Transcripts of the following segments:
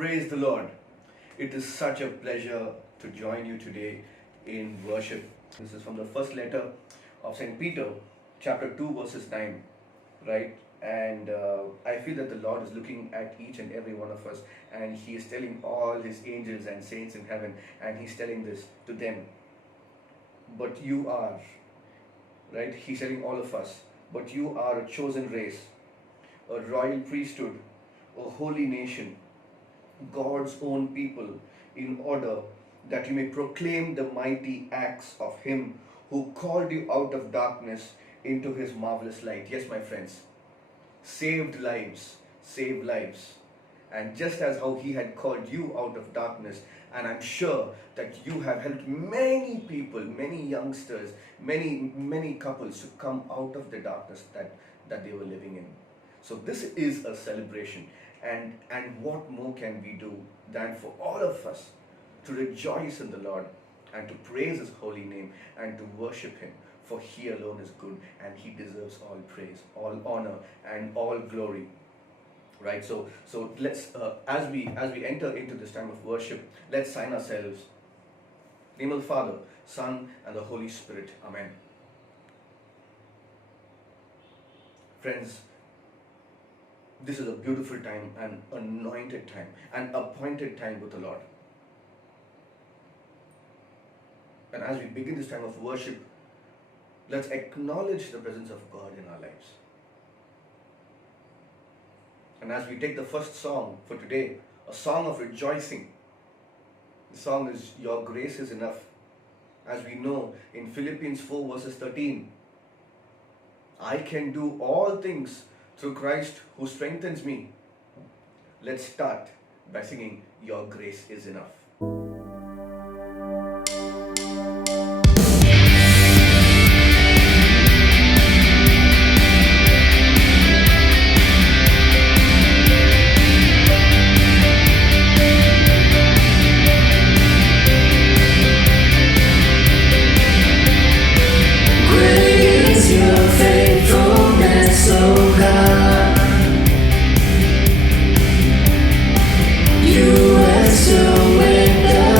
Praise the Lord. It is such a pleasure to join you today in worship. This is from the first letter of St. Peter, chapter 2, verses 9, right? And I feel that the Lord is looking at each and every one of us, and He is telling all His angels and saints in heaven, and He's telling this to them. But you are, right? He's telling all of us, but you are a chosen race, a royal priesthood, a holy nation, God's own people, in order that you may proclaim the mighty acts of Him who called you out of darkness into His marvelous light. Yes, my friends, saved lives, save lives. And just as how He had called you out of darkness, and I'm sure that you have helped many people, many youngsters, many couples to come out of the darkness that they were living in. So this is a celebration, and what more can we do than for all of us to rejoice in the Lord and to praise His holy name and to worship Him, for He alone is good and He deserves all praise, all honor and all glory. Right, so let's as we enter into this time of worship, let's sign ourselves. In the name of the Father, Son, and the Holy Spirit. Amen. Friends, this is a beautiful time, an anointed time, an appointed time with the Lord. And as we begin this time of worship, let's acknowledge the presence of God in our lives. And as we take the first song for today, a song of rejoicing, the song is Your Grace is Enough. As we know in Philippians 4 verses 13, I can do all things through Christ who strengthens me. Let's start by singing Your Grace is Enough. You have surrendered.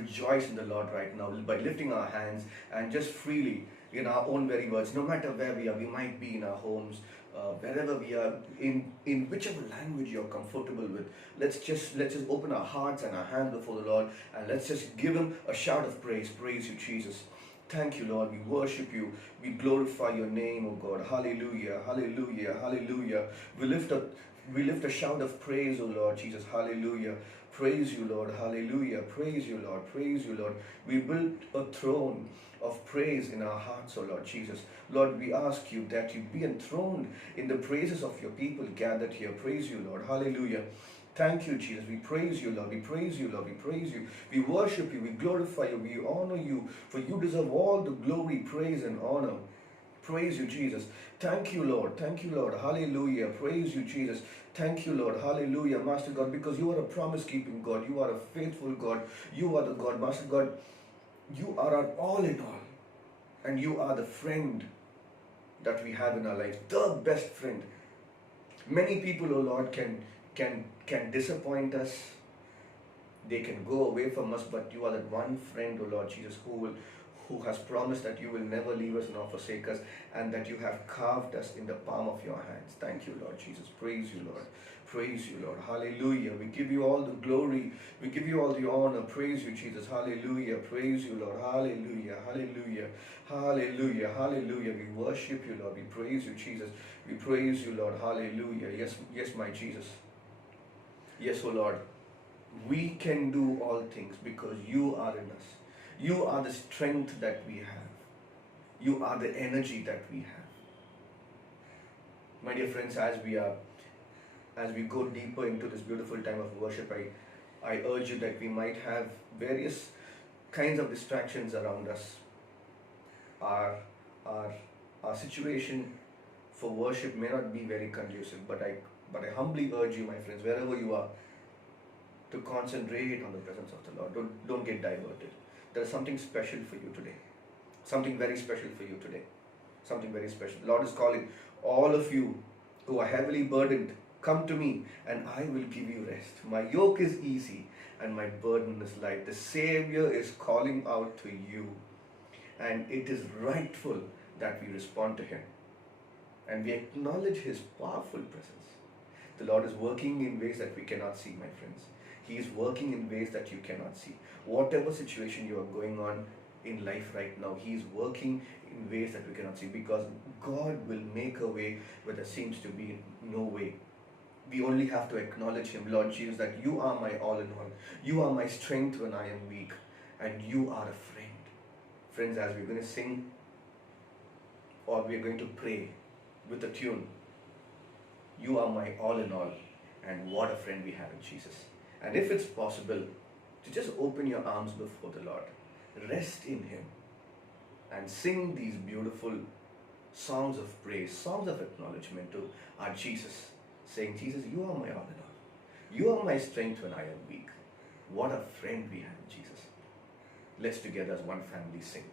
rejoice in the Lord right now by lifting our hands and just freely in our own very words, no matter where we are. We might be in our homes, wherever we are, in whichever language you're comfortable with. Let's just open our hearts and our hands before the Lord, and let's just give Him a shout of praise. Praise you, Jesus. Thank you, Lord. We worship you. We glorify your name, O God. Hallelujah, hallelujah, hallelujah. We lift a shout of praise, O Lord Jesus. Hallelujah. Praise you, Lord. Hallelujah. Praise you, Lord. Praise you, Lord. We built a throne of praise in our hearts, O Lord Jesus. Lord, we ask you that you be enthroned in the praises of your people gathered here. Praise you, Lord. Hallelujah. Thank you, Jesus. We praise you, Lord. We praise you, Lord. We praise you. We worship you. We glorify you. We honor you. For you deserve all the glory, praise, and honor. Praise you, Jesus. Thank you, Lord. Thank you, Lord. Hallelujah. Praise you, Jesus. Thank you, Lord. Hallelujah, Master God, because you are a promise-keeping God. You are a faithful God. You are the God, Master God. You are our all in all. And you are the friend that we have in our lives. The best friend. Many people, oh Lord, can disappoint us. They can go away from us, but you are that one friend, oh Lord Jesus, who has promised that you will never leave us nor forsake us, and that you have carved us in the palm of your hands. Thank you, Lord Jesus. Praise you, Lord. Praise you, Lord. Hallelujah. We give you all the glory. We give you all the honor. Praise you, Jesus. Hallelujah. Praise you, Lord. Hallelujah. Hallelujah. Hallelujah. Hallelujah. We worship you, Lord. We praise you, Jesus. We praise you, Lord. Hallelujah. Yes, yes, my Jesus. Yes, oh Lord. We can do all things because you are in us. You are the strength that we have. You are the energy that we have. My dear friends, as we go deeper into this beautiful time of worship, I urge you that we might have various kinds of distractions around us. Our situation for worship may not be very conducive, but I humbly urge you, my friends, wherever you are, to concentrate on the presence of the Lord. Don't get diverted. There is something special for you today. Something very special for you today. Something very special. The Lord is calling all of you who are heavily burdened, come to me and I will give you rest. My yoke is easy and my burden is light. The Savior is calling out to you, and it is rightful that we respond to Him and we acknowledge His powerful presence. The Lord is working in ways that we cannot see, my friends. He is working in ways that you cannot see. Whatever situation you are going on in life right now, He is working in ways that we cannot see, because God will make a way where there seems to be no way. We only have to acknowledge Him, Lord Jesus, that you are my all in all. You are my strength when I am weak, and you are a friend. Friends, as we're going to sing or we're going to pray with a tune, you are my all in all, and what a friend we have in Jesus. And if it's possible, to just open your arms before the Lord, rest in Him, and sing these beautiful songs of praise, songs of acknowledgement to our Jesus, saying, Jesus, you are my all in all. You are my strength when I am weak. What a friend we have in Jesus. Let's together as one family sing.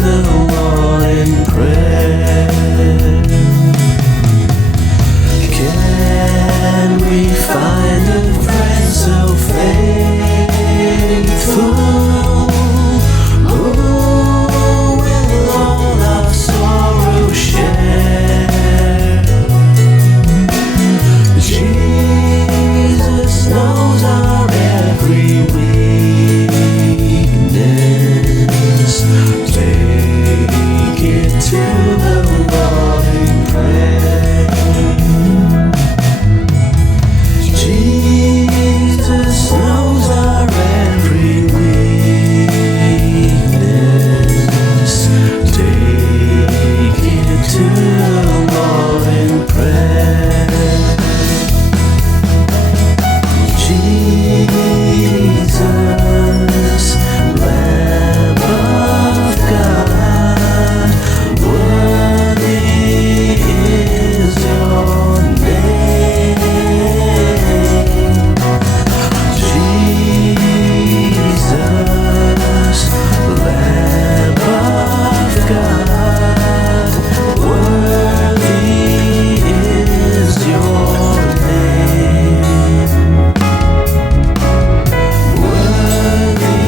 the Lord in prayer. Can we find a friend so faithful, who will all our sorrow share? Jesus knows our every weakness. Take it to the Lord in prayer. Jesus knows our every weakness. Take it to the Lord in prayer. Jesus, Lamb of God, worthy is your name. Jesus, Lamb of God, worthy is your name. Worthy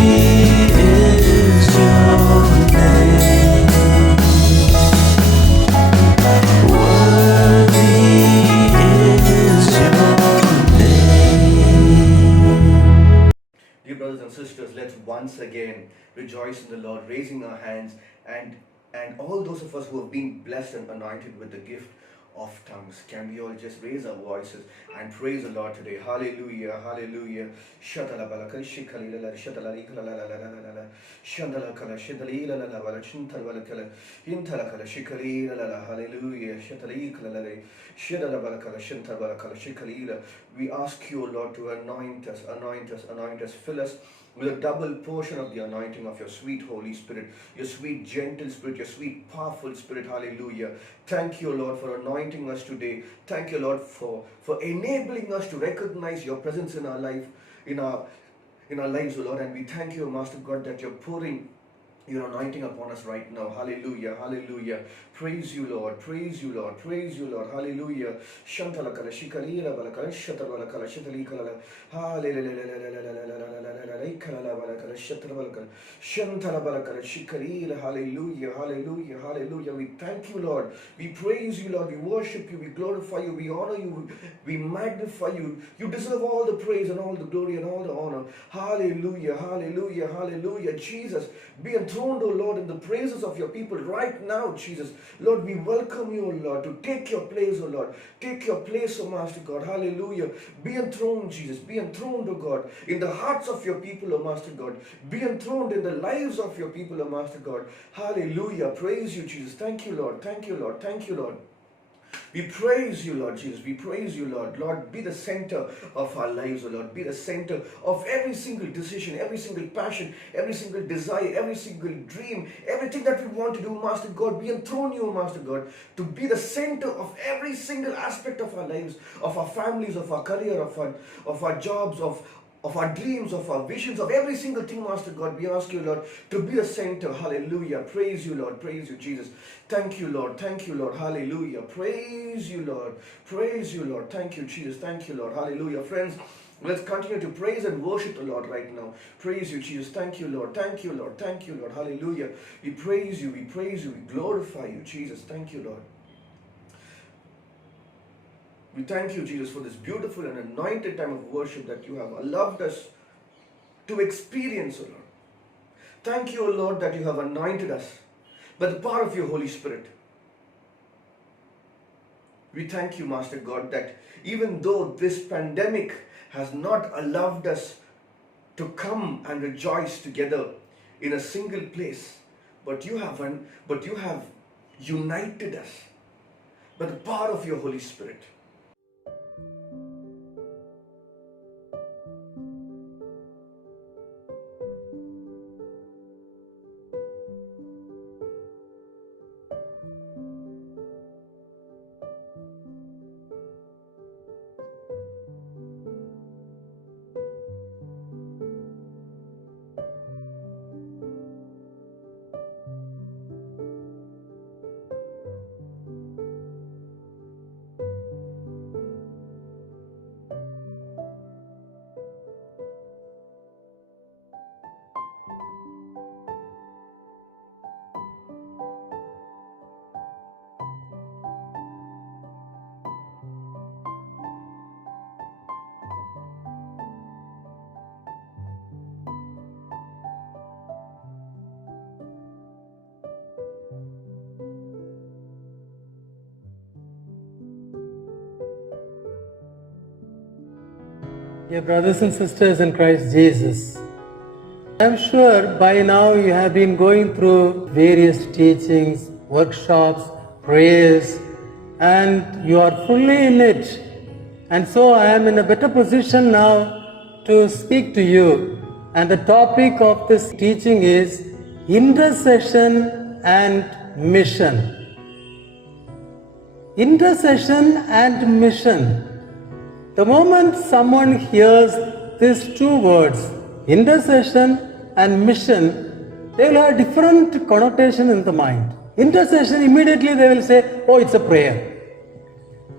is your name. Worthy is your name. Dear brothers and sisters, let's once again rejoice in the Lord, raising our hands, and all those of us who have been blessed and anointed with the gift of tongues, can we all just raise our voices and praise the Lord today? Hallelujah, hallelujah. Shatala balaka shikalila shatala ikala la la la la la la shandala kala shidalila la la la chintala kala intala kala shikalila la la hallelujah shatala ikala la shidala balaka shintala kala shikalila. We ask you, Lord, to anoint us, anoint us, anoint us, fill us with a double portion of the anointing of your sweet Holy Spirit, your sweet gentle Spirit, your sweet powerful Spirit. Hallelujah. Thank you, Lord, for anointing us today. Thank you, Lord, for enabling us to recognize your presence in our life, in our lives, O Lord. And we thank you, Master God, that you're pouring your anointing upon us right now. Hallelujah, hallelujah. Praise you, Lord, praise you, Lord, praise you, Lord. Hallelujah. Shantala kala shikalila balakala shatala kala shatali kala hallelujah kala balakala shatala balakala shantala balakala shikalila. Hallelujah, hallelujah, hallelujah. We thank you, Lord. We praise you, Lord. We worship you, we glorify you, we honor you, we magnify you. You deserve all the praise and all the glory and all the honor. Hallelujah, hallelujah, hallelujah. Jesus, be enthroned, O Lord, in the praises of your people right now, Jesus. Lord, we welcome you, O Lord, to take your place, O Lord. Take your place, O Master God. Hallelujah. Be enthroned, Jesus. Be enthroned, O God, in the hearts of your people, O Master God. Be enthroned in the lives of your people, O Master God. Hallelujah. Praise you, Jesus. Thank you, Lord. Thank you, Lord. Thank you, Lord. We praise you, Lord Jesus. We praise you, Lord. Lord, be the center of our lives, O Lord. Be the center of every single decision, every single passion, every single desire, every single dream, everything that we want to do, Master God. We enthrone you, Master God, to be the center of every single aspect of our lives, of our families, of our career, of our jobs, of our dreams, of our visions, of every single thing, Master God. We ask you, Lord, to be the center. Hallelujah. Praise you, Lord. Praise you, Jesus. Thank you, Lord. Thank you, Lord. Hallelujah. Praise you, Lord. Praise you, Lord. Thank you, Jesus. Thank you, Lord. Hallelujah. Friends, let's continue to praise and worship the Lord right now. Praise you, Jesus. Thank you, Lord. Thank you, Lord. Thank you, Lord. Hallelujah. We praise you. We praise you. We glorify you, Jesus. Thank you, Lord. We thank you, Jesus, for this beautiful and anointed time of worship that you have allowed us to experience, O Lord. Thank you, O Lord, that you have anointed us by the power of your Holy Spirit. We thank you, Master God, that even though this pandemic has not allowed us to come and rejoice together in a single place, but you have united us by the power of your Holy Spirit. Dear brothers and sisters in Christ Jesus, I am sure by now you have been going through various teachings, workshops, prayers, and you are fully in it. And so I am in a better position now to speak to you. And the topic of this teaching is intercession and mission. Intercession and mission. The moment someone hears these two words, intercession and mission, they will have different connotation in the mind. Intercession, immediately they will say, oh, it's a prayer.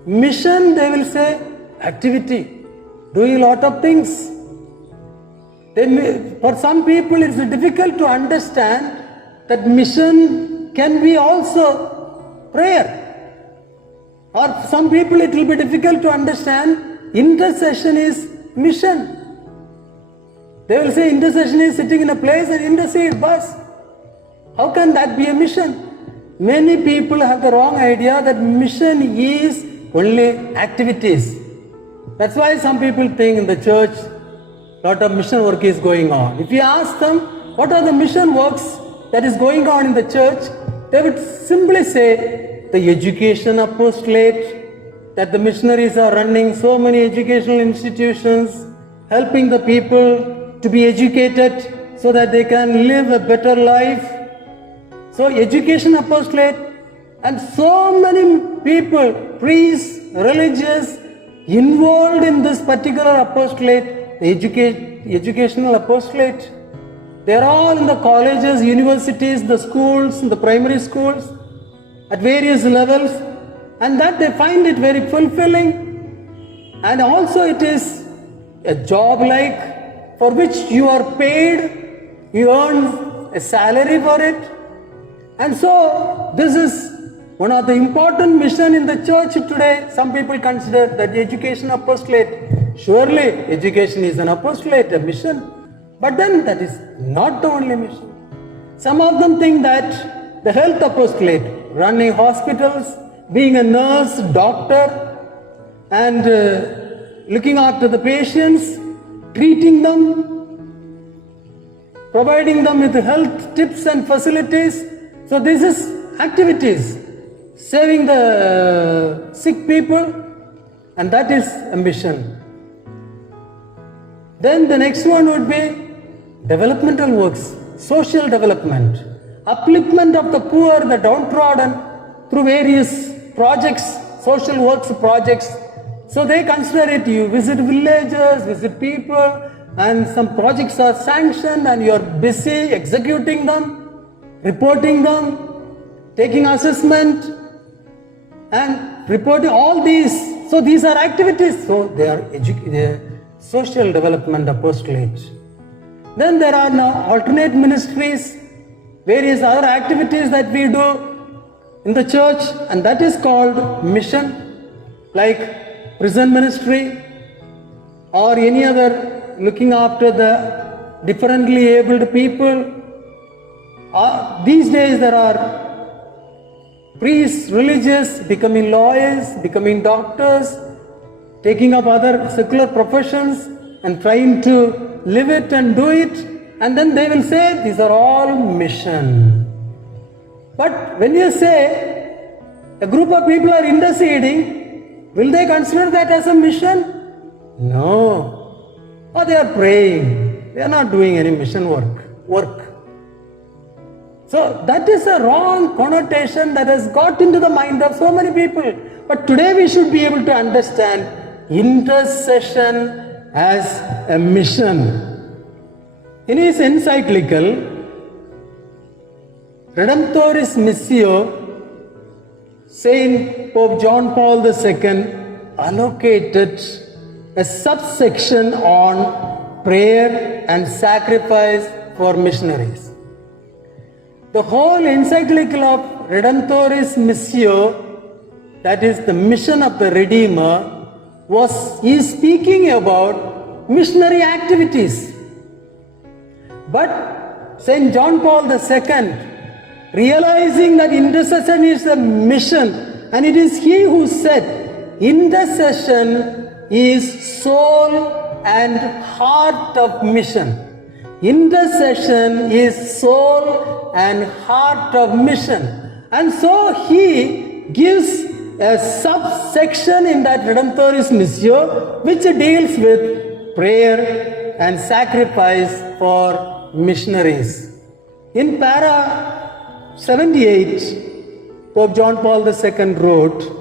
Mission, they will say, activity, doing a lot of things. For some people, it's difficult to understand that mission can be also prayer. Or some people, it will be difficult to understand intercession is mission. They will say intercession is sitting in a place and intercede, bus. How can that be a mission? Many people have the wrong idea that mission is only activities. That's why some people think in the church, lot of mission work is going on. If you ask them, what are the mission works that is going on in the church, they would simply say, the education apostolate, that the missionaries are running so many educational institutions, helping the people to be educated so that they can live a better life. So education apostolate, and so many people, priests, religious, involved in this particular apostolate, the educational apostolate. They are all in the colleges, universities, the schools, the primary schools, at various levels, and that they find it very fulfilling. And also it is a job like for which you are paid, you earn a salary for it. And so this is one of the important mission in the church today. Some people consider that the education apostolate, surely education is an apostolate, a mission. But then that is not the only mission. Some of them think that the health apostolate, running hospitals, being a nurse, doctor, and looking after the patients, treating them, providing them with health tips and facilities. So this is activities, saving the sick people, and that is a mission. Then the next one would be developmental works, social development, upliftment of the poor, the downtrodden through various projects, social works projects. So they consider it, you visit villages, visit people, and some projects are sanctioned and you are busy executing them, reporting them, taking assessment and reporting all these. So these are activities. So they are social development apostolate. Then there are now alternate ministries, various other activities that we do in the church, and that is called mission, like prison ministry or any other looking after the differently abled people. These days there are priests, religious, becoming lawyers, becoming doctors, taking up other secular professions and trying to live it and do it, and then they will say these are all mission. But when you say a group of people are interceding, will they consider that as a mission? No. Or they are praying. They are not doing any mission work. So that is a wrong connotation that has got into the mind of so many people. But today we should be able to understand intercession as a mission. In his encyclical, Redemptoris Missio, Saint Pope John Paul II allocated a subsection on prayer and sacrifice for missionaries. The whole encyclical of Redemptoris Missio, that is the mission of the Redeemer, is speaking about missionary activities. But Saint John Paul II, realizing that intercession is a mission, and it is he who said intercession is soul and heart of mission. Intercession is soul and heart of mission. And so he gives a subsection in that Redemptoris Missio which deals with prayer and sacrifice for missionaries. In para 78, Pope John Paul II wrote,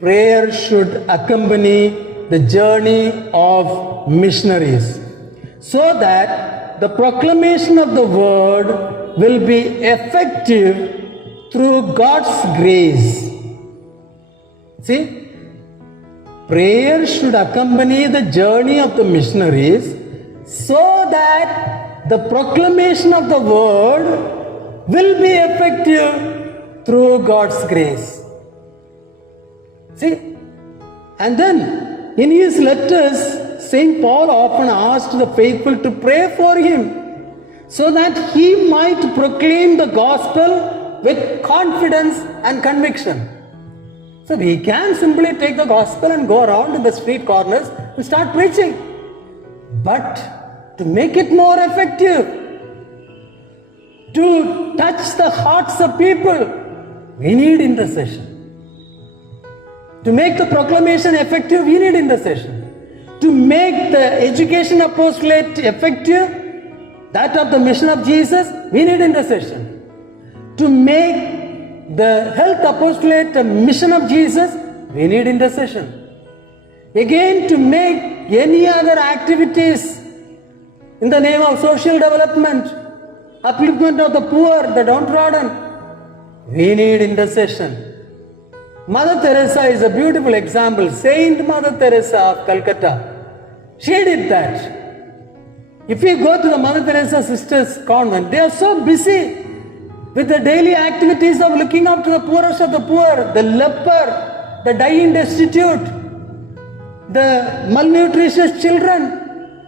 prayer should accompany the journey of missionaries so that the proclamation of the word will be effective through God's grace. See, prayer should accompany the journey of the missionaries so that the proclamation of the word will be effective through God's grace. See, and then in his letters, St. Paul often asked the faithful to pray for him so that he might proclaim the gospel with confidence and conviction. So we can simply take the gospel and go around in the street corners and start preaching. But to make it more effective, to touch the hearts of people, we need intercession. To make the proclamation effective, we need intercession. To make the education apostolate effective, that of the mission of Jesus, we need intercession. To make the health apostolate a mission of Jesus, we need intercession. Again, to make any other activities in the name of social development, upliftment of the poor, the downtrodden, we need intercession. Mother Teresa is a beautiful example. Saint Mother Teresa of Calcutta. She did that. If you go to the Mother Teresa Sisters Convent, they are so busy with the daily activities of looking after the poorest of the poor, the leper, the dying destitute, the malnutritious children,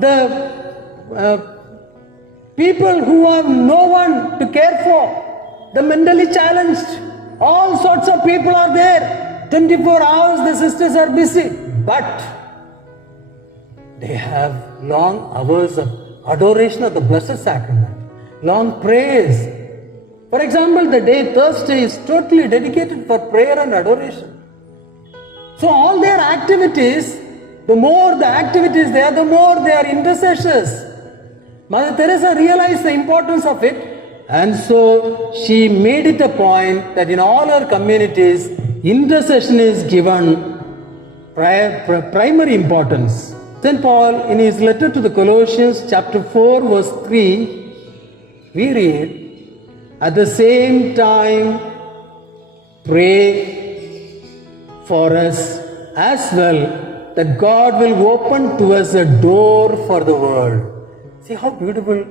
the people who have no one to care for, the mentally challenged. All sorts of people are there. 24 hours the sisters are busy. But they have long hours of adoration of the Blessed Sacrament. Long prayers. For example, the day Thursday is totally dedicated for prayer and adoration. So all their activities, the more the activities they are, the more they are intercessors. Mother Teresa realized the importance of it. And so she made it a point that in all her communities, intercession is given primary importance. St. Paul, in his letter to the Colossians, chapter 4, verse 3, we read, at the same time, pray for us as well, that God will open to us a door for the word. See how beautiful.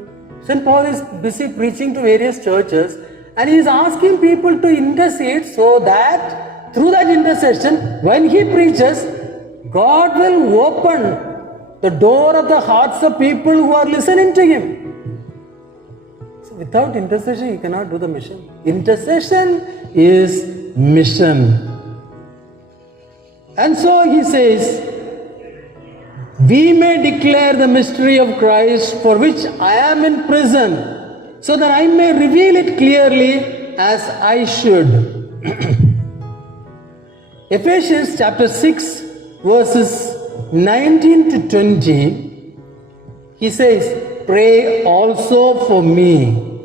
St. Paul is busy preaching to various churches and he is asking people to intercede so that through that intercession, when he preaches, God will open the door of the hearts of people who are listening to him. So without intercession, you cannot do the mission. Intercession is mission. And so he says, we may declare the mystery of Christ for which I am in prison, so that I may reveal it clearly as I should. Ephesians chapter 6 verses 19 to 20, he says, pray also for me,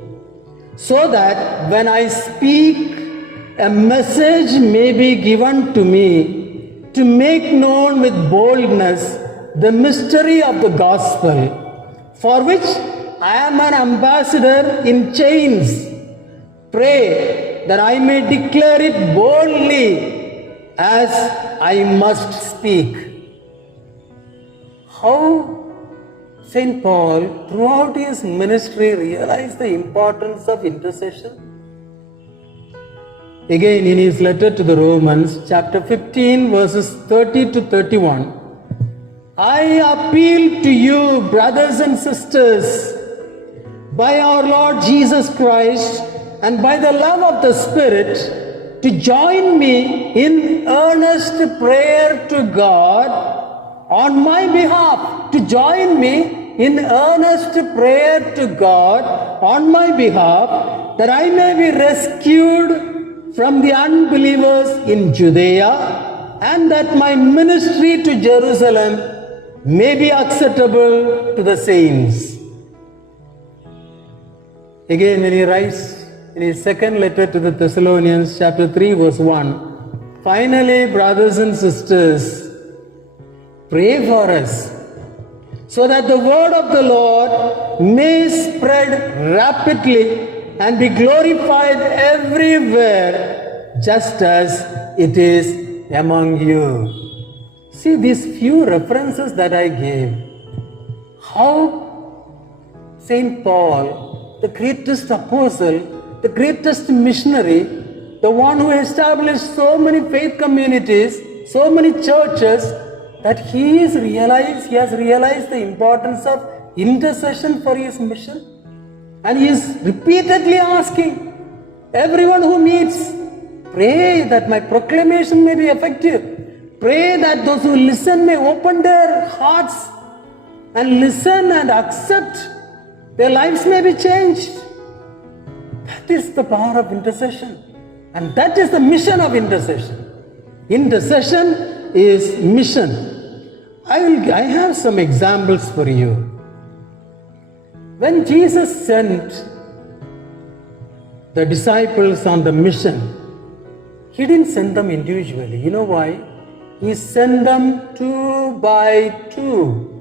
so that when I speak, a message may be given to me to make known with boldness the mystery of the gospel, for which I am an ambassador in chains. Pray that I may declare it boldly as I must speak. How St. Paul, throughout his ministry, realized the importance of intercession. Again, in his letter to the Romans, chapter 15, verses 30 to 31, I appeal to you, brothers and sisters, by our Lord Jesus Christ and by the love of the Spirit, to join me in earnest prayer to God on my behalf to join me in earnest prayer to God on my behalf, that I may be rescued from the unbelievers in Judea, and that my ministry to Jerusalem may be acceptable to the saints. Again, when he writes in his second letter to the Thessalonians, chapter 3, verse 1, finally, brothers and sisters, pray for us, so that the word of the Lord may spread rapidly and be glorified everywhere, just as it is among you. See these few references that I gave, how St. Paul, the greatest apostle, the greatest missionary, the one who established so many faith communities, so many churches, that he has realized the importance of intercession for his mission. And he is repeatedly asking everyone who meets, pray that my proclamation may be effective. Pray that those who listen may open their hearts and listen and accept. Their lives may be changed. That is the power of intercession. And that is the mission of intercession. Intercession is mission. I have some examples for you. When Jesus sent the disciples on the mission, he didn't send them individually. You know why? He sent them 2 by 2.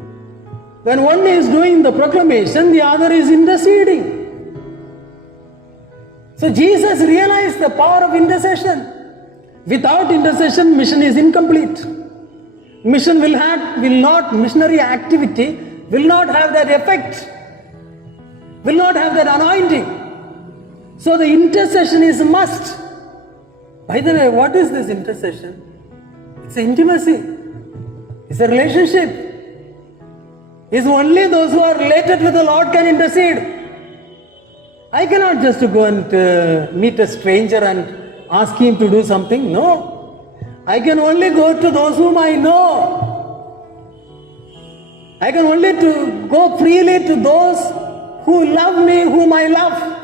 When one is doing the proclamation, the other is interceding. So Jesus realized the power of intercession. Without intercession, mission is incomplete. Missionary activity will not have that effect, will not have that anointing. So the intercession is a must. By the way, what is this intercession? It's an intimacy. It's a relationship. It's only those who are related with the Lord can intercede. I cannot just go and meet a stranger and ask him to do something. No. I can only go to those whom I know. I can only go freely to those who love me, whom I love.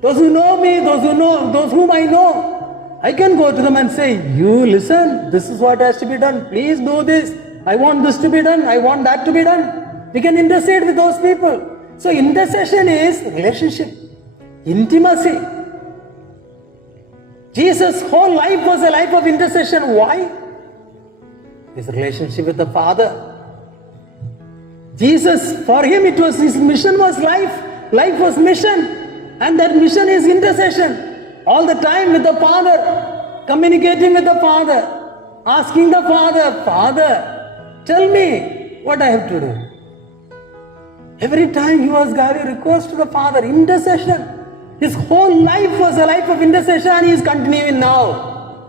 Those who know me, those whom I know. I can go to them and say, you listen, this is what has to be done. Please do this. I want this to be done. I want that to be done. We can intercede with those people. So intercession is relationship, intimacy. Jesus' whole life was a life of intercession. Why? His relationship with the Father. Jesus, for him, his mission was life. Life was mission. And that mission is intercession. All the time with the Father, communicating with the Father, asking the Father, Father, tell me what I have to do. Every time he was having request to the Father, intercession. His whole life was a life of intercession, and he is continuing now.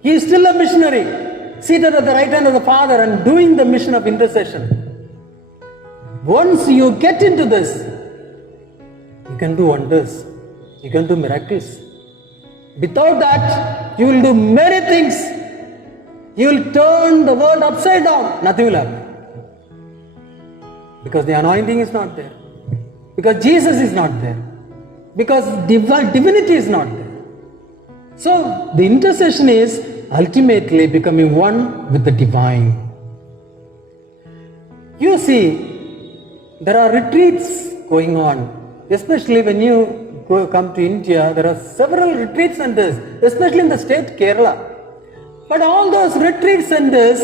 He is still a missionary, seated at the right hand of the Father and doing the mission of intercession. Once you get into this, you can do wonders. You can do miracles. Without that, you will do many things. You will turn the world upside down. Nothing will happen. Because the anointing is not there. Because Jesus is not there. Because divinity is not there. So the intercession is ultimately becoming one with the divine. You see, there are retreats going on, especially when you come to India. There are several retreat centers, especially in the state Kerala. But all those retreat centers,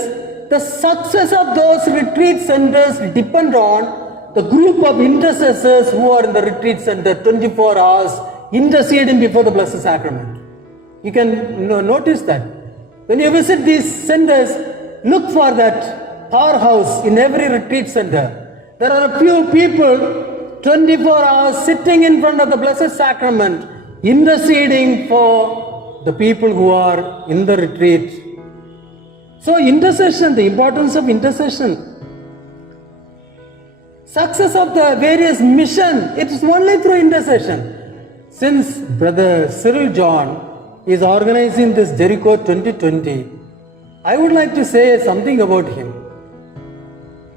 the success of those retreat centers depend on the group of intercessors who are in the retreat center 24 hours interceding before the Blessed Sacrament. You can notice that. When you visit these centers, look for that powerhouse in every retreat center. There are a few people 24 hours sitting in front of the Blessed Sacrament interceding for the people who are in the retreat. So intercession, the importance of intercession. Success of the various mission, it is only through intercession. Since Brother Cyril John is organizing this Jericho 2020, I would like to say something about him.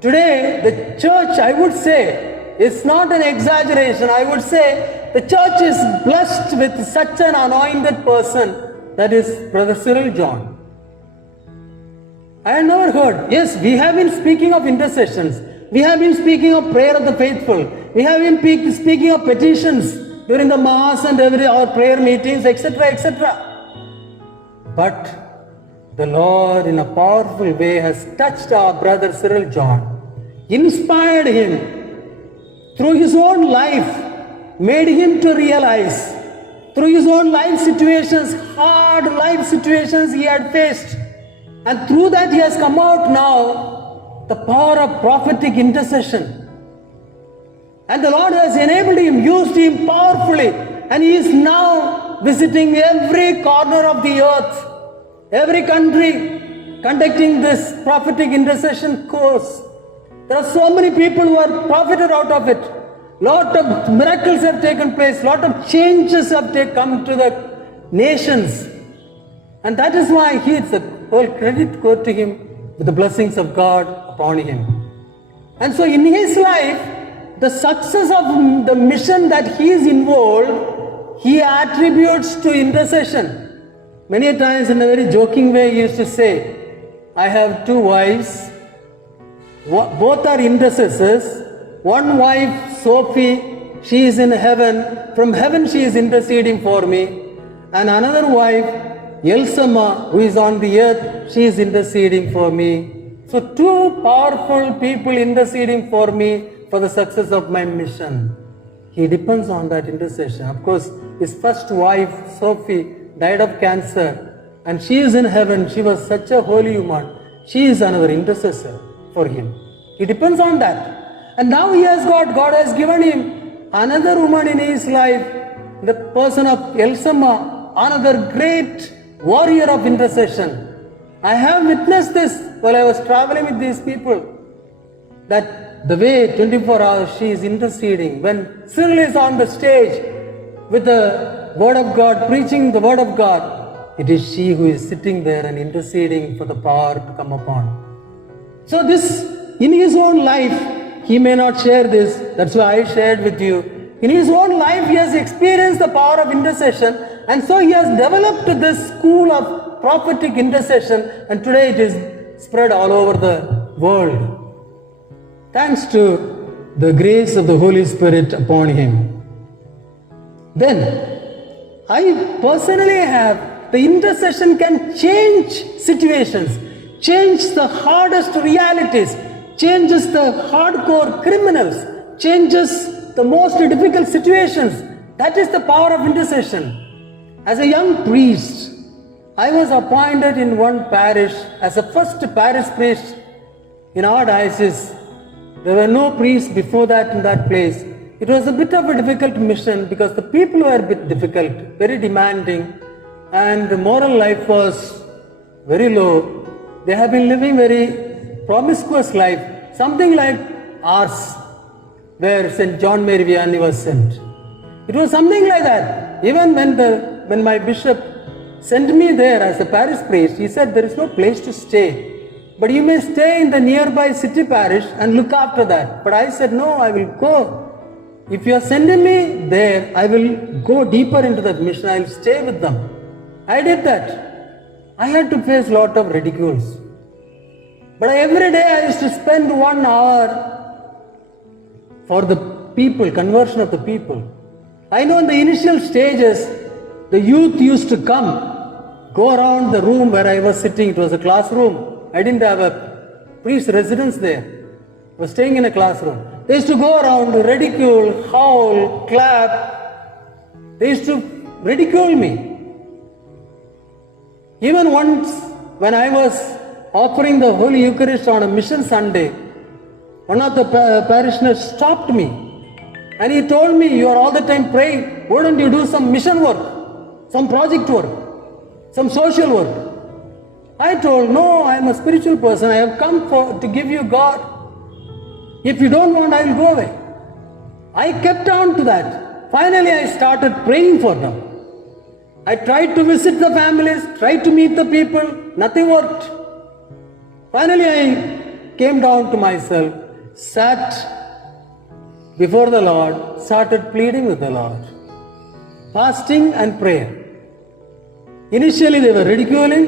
Today, the church, I would say, it's not an exaggeration. I would say the church is blessed with such an anointed person, that is Brother Cyril John. I had never heard. Yes, we have been speaking of intercessions. We have been speaking of prayer of the faithful. We have been speaking of petitions during the Mass and our prayer meetings, etc., etc. But the Lord in a powerful way has touched our brother Cyril John, inspired him through his own life, made him to realize through his own life situations, hard life situations he had faced. And through that he has come out now, the power of prophetic intercession. And the Lord has enabled him, used him powerfully. And he is now visiting every corner of the earth, every country, conducting this prophetic intercession course. There are so many people who are profited out of it. Lot of miracles have taken place, lot of changes have come to the nations. And that is why he is the whole credit go to him with the blessings of God upon him. And so in his life, the success of the mission that he is involved, he attributes to intercession. Many times in a very joking way he used to say, I have 2 wives, both are intercessors. One wife, Sophie, she is in heaven. From heaven she is interceding for me. And another wife, Elsama, who is on the earth, she is interceding for me. So 2 powerful people interceding for me for the success of my mission. He depends on that intercession. Of course, his first wife, Sophie, died of cancer. And she is in heaven. She was such a holy woman. She is another intercessor for him. He depends on that. And now he has God has given him another woman in his life, the person of Elsama, another great warrior of intercession. I have witnessed this while I was traveling with these people, that the way 24 hours she is interceding. When Cyril is on the stage with the word of God, preaching the word of God, it is she who is sitting there and interceding for the power to come upon. So this, in his own life, he may not share this, that's why I shared with you. In his own life, he has experienced the power of intercession, and so he has developed this school of prophetic intercession, and today it is spread all over the world. Thanks to the grace of the Holy Spirit upon him. Then, I personally have, the intercession can change situations, change the hardest realities, changes the hardcore criminals, changes the most difficult situations. That is the power of intercession. As a young priest, I was appointed in one parish as the first parish priest in our diocese. There were no priests before that in that place. It was a bit of a difficult mission because the people were a bit difficult, very demanding, and the moral life was very low. They have been living very promiscuous life, something like ours, where St. John Mary Vianney was sent. It was something like that. Even when my bishop sent me there as a parish priest, he said there is no place to stay, but you may stay in the nearby city parish and look after that. But I said, no, I will go. If you are sending me there, I will go deeper into that mission. I will stay with them. I did that. I had to face a lot of ridicules. But every day I used to spend 1 hour for the people, conversion of the people. I know in the initial stages, the youth used to come, go around the room where I was sitting. It was a classroom. I didn't have a priest residence there. I was staying in a classroom. They used to go around, ridicule, howl, clap. They used to ridicule me. Even once when I was offering the Holy Eucharist on a mission Sunday, one of the parishioners stopped me and he told me, you are all the time praying, why don't you do some mission work, some project work, some social work? I told, no, I am a spiritual person, I have come to give you God. If you don't want, I will go away. I kept on to that. Finally, I started praying for them. I tried to visit the families, tried to meet the people, nothing worked. Finally, I came down to myself, sat before the Lord, started pleading with the Lord, fasting and prayer. Initially, they were ridiculing.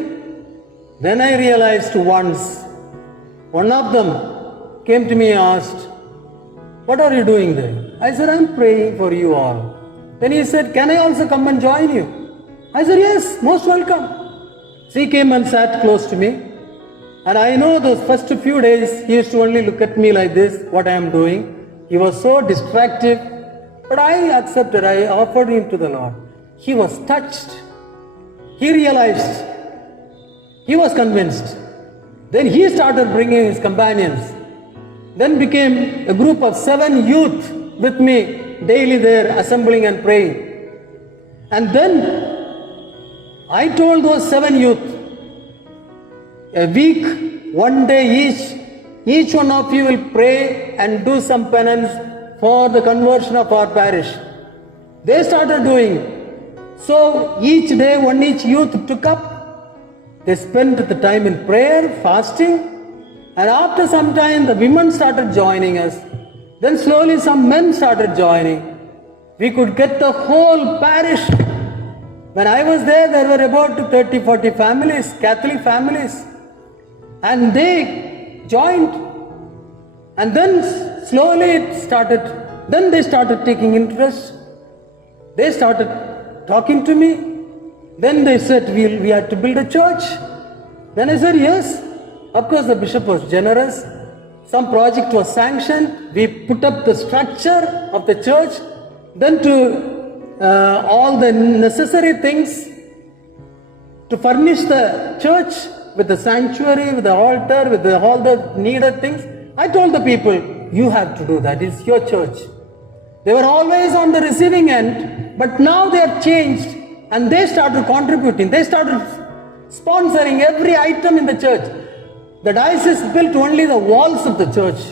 Then I realized once, one of them came to me and asked, "What are you doing there?" I said, "I'm praying for you all." Then he said, "Can I also come and join you?" I said, "Yes, most welcome." So he came and sat close to me. And I know those first few days, he used to only look at me like this, what I am doing. He was so distractive. But I accepted, I offered him to the Lord. He was touched. He realized. He was convinced. Then he started bringing his companions. Then became a group of 7 youth with me daily there assembling and praying. And then I told those 7 youth, a week, one day each one of you will pray and do some penance for the conversion of our parish. They started doing. So each day each youth took up. They spent the time in prayer, fasting, and after some time the women started joining us. Then slowly some men started joining. We could get the whole parish. When I was there were about 30-40 families, Catholic families. And they joined. And then slowly it started. Then they started taking interest. They started talking to me. Then they said, we had to build a church. Then I said, yes. Of course, the bishop was generous. Some project was sanctioned. We put up the structure of the church. Then to all the necessary things to furnish the church with the sanctuary, with the altar, with all the needed things. I told the people, you have to do that. It's your church. They were always on the receiving end, but now they have changed and they started contributing. They started sponsoring every item in the church. The diocese built only the walls of the church.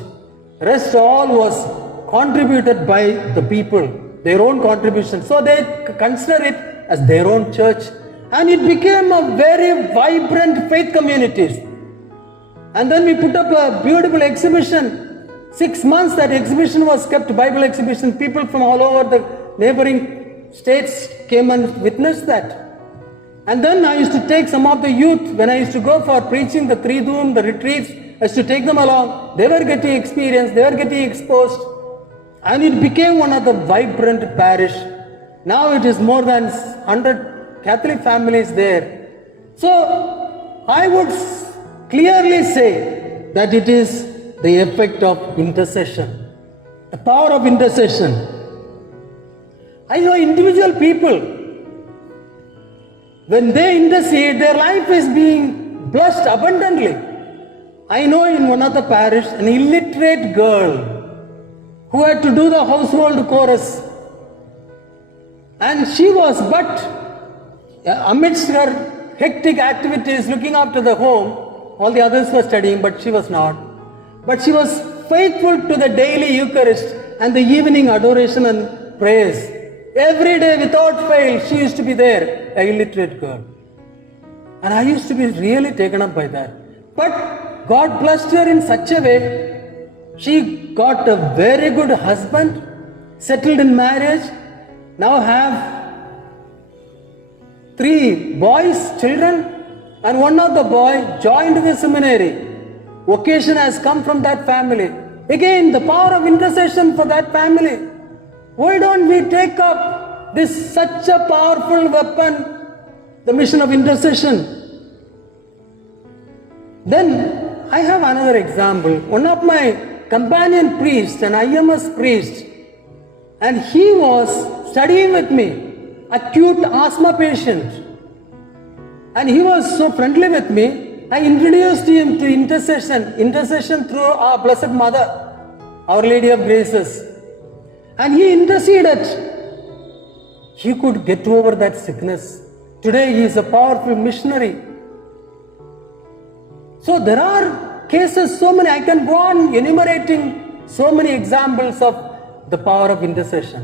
Rest all was contributed by the people, their own contribution. So they consider it as their own church. And it became a very vibrant faith community. And then we put up a beautiful exhibition. 6 months that exhibition was kept, Bible exhibition. People from all over the neighboring states came and witnessed that. And then I used to take some of the youth, when I used to go for preaching the Triduum, the retreats, I used to take them along. They were getting experience, they were getting exposed. And it became one of the vibrant parish. Now it is more than 100 Catholic families there. So I would clearly say that it is the effect of intercession, the power of intercession. I know individual people, when they intercede, their life is being blessed abundantly. I know in one of the parish, an illiterate girl who had to do the household chorus. And she was amidst her hectic activities, looking after the home, all the others were studying, but she was not. But she was faithful to the daily Eucharist and the evening adoration and prayers. Every day without fail, she used to be there, an illiterate girl. And I used to be really taken up by that. But God blessed her in such a way, she got a very good husband, settled in marriage, now have 3 boys, children, and one of the boys joined the seminary. Vocation has come from that family. Again, the power of intercession for that family. Why don't we take up this such a powerful weapon, the mission of intercession? Then I have another example. One of my companion priests, an IMS priest, and he was studying with me, acute asthma patient. And he was so friendly with me, I introduced him to intercession through our Blessed Mother, Our Lady of Graces. And he interceded. He could get over that sickness. Today he is a powerful missionary. So there are cases, so many, I can go on enumerating so many examples of the power of intercession.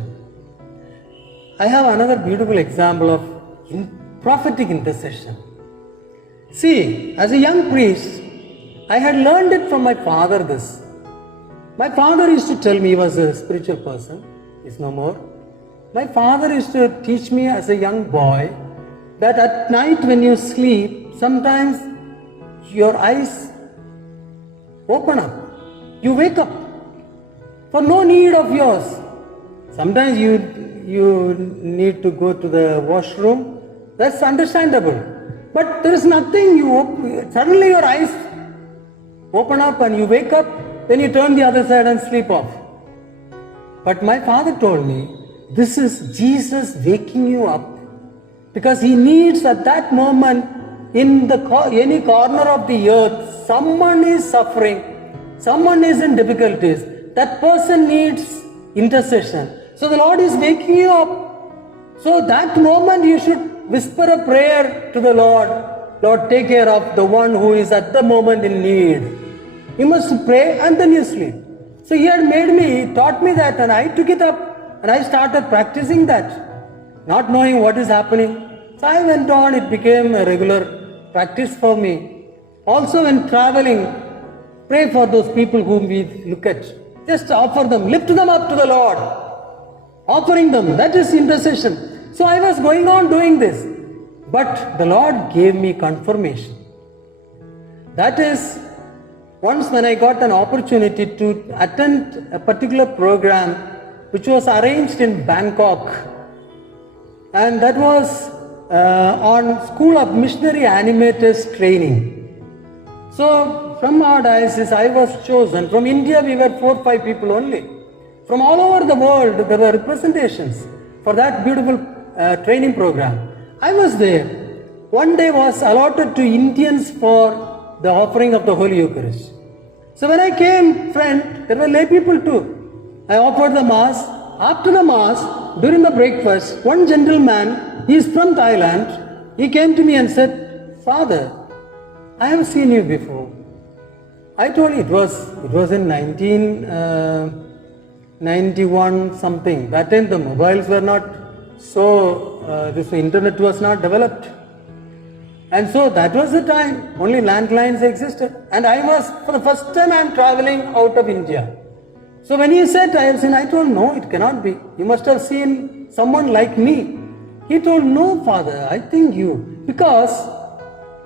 I have another beautiful example of prophetic intercession. See, as a young priest, I had learned it from my father this. My father used to tell me, he was a spiritual person, he's no more. My father used to teach me as a young boy that at night when you sleep, sometimes your eyes open up. You wake up for no need of yours. Sometimes you need to go to the washroom. That's understandable. But there is nothing, suddenly your eyes open up and you wake up, then you turn the other side and sleep off. But my father told me, this is Jesus waking you up, because he needs at that moment in any corner of the earth, someone is suffering, someone is in difficulties, that person needs intercession. So the Lord is waking you up. So that moment you should whisper a prayer to the Lord. Lord, take care of the one who is at the moment in need. You must pray and then you sleep. So he had he taught me that, and I took it up and I started practicing that, not knowing what is happening. So I went on, it became a regular practice for me. Also when traveling, pray for those people whom we look at. Just offer them, lift them up to the Lord. Offering them, that is intercession. So I was going on doing this. But the Lord gave me confirmation. That is, once when I got an opportunity to attend a particular program which was arranged in Bangkok, and that was on School of Missionary Animators Training. So from our diocese I was chosen. From India we were 4 or 5 people only. From all over the world there were representations for that beautiful training program. I was there. One day was allotted to Indians for the offering of the Holy Eucharist. So when I came front, there were lay people too. I offered the Mass. After the Mass, during the breakfast, one gentleman, he is from Thailand, he came to me and said, Father, I have seen you before. I told him it was in 1991 something. That time the mobiles were not the internet was not developed. And so that was the time, only landlines existed. And for the first time I am traveling out of India. So when he said, I have seen, I told, no, it cannot be. You must have seen someone like me. He told, no, Father, I think you. Because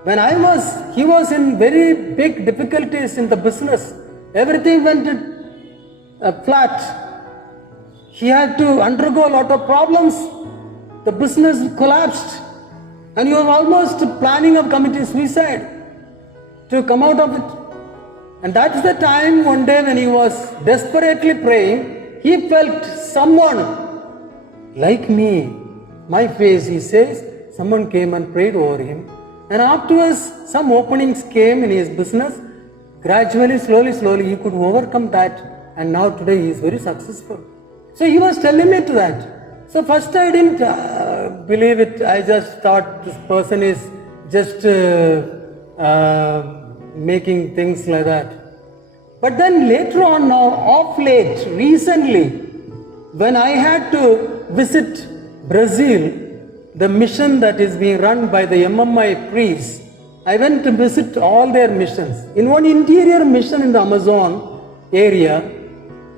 when he was in very big difficulties in the business. Everything went flat. He had to undergo a lot of problems. The business collapsed. And he was almost planning of committing suicide to come out of it. And that's the time one day when he was desperately praying, he felt someone like me. My face, he says, someone came and prayed over him. And afterwards, some openings came in his business. Gradually, slowly, he could overcome that. And now today he is very successful. So he was telling me to that. So first I didn't believe it. I just thought this person is just making things like that. But then later on now, recently, when I had to visit Brazil, the mission that is being run by the MMI priests, I went to visit all their missions. In one interior mission in the Amazon area,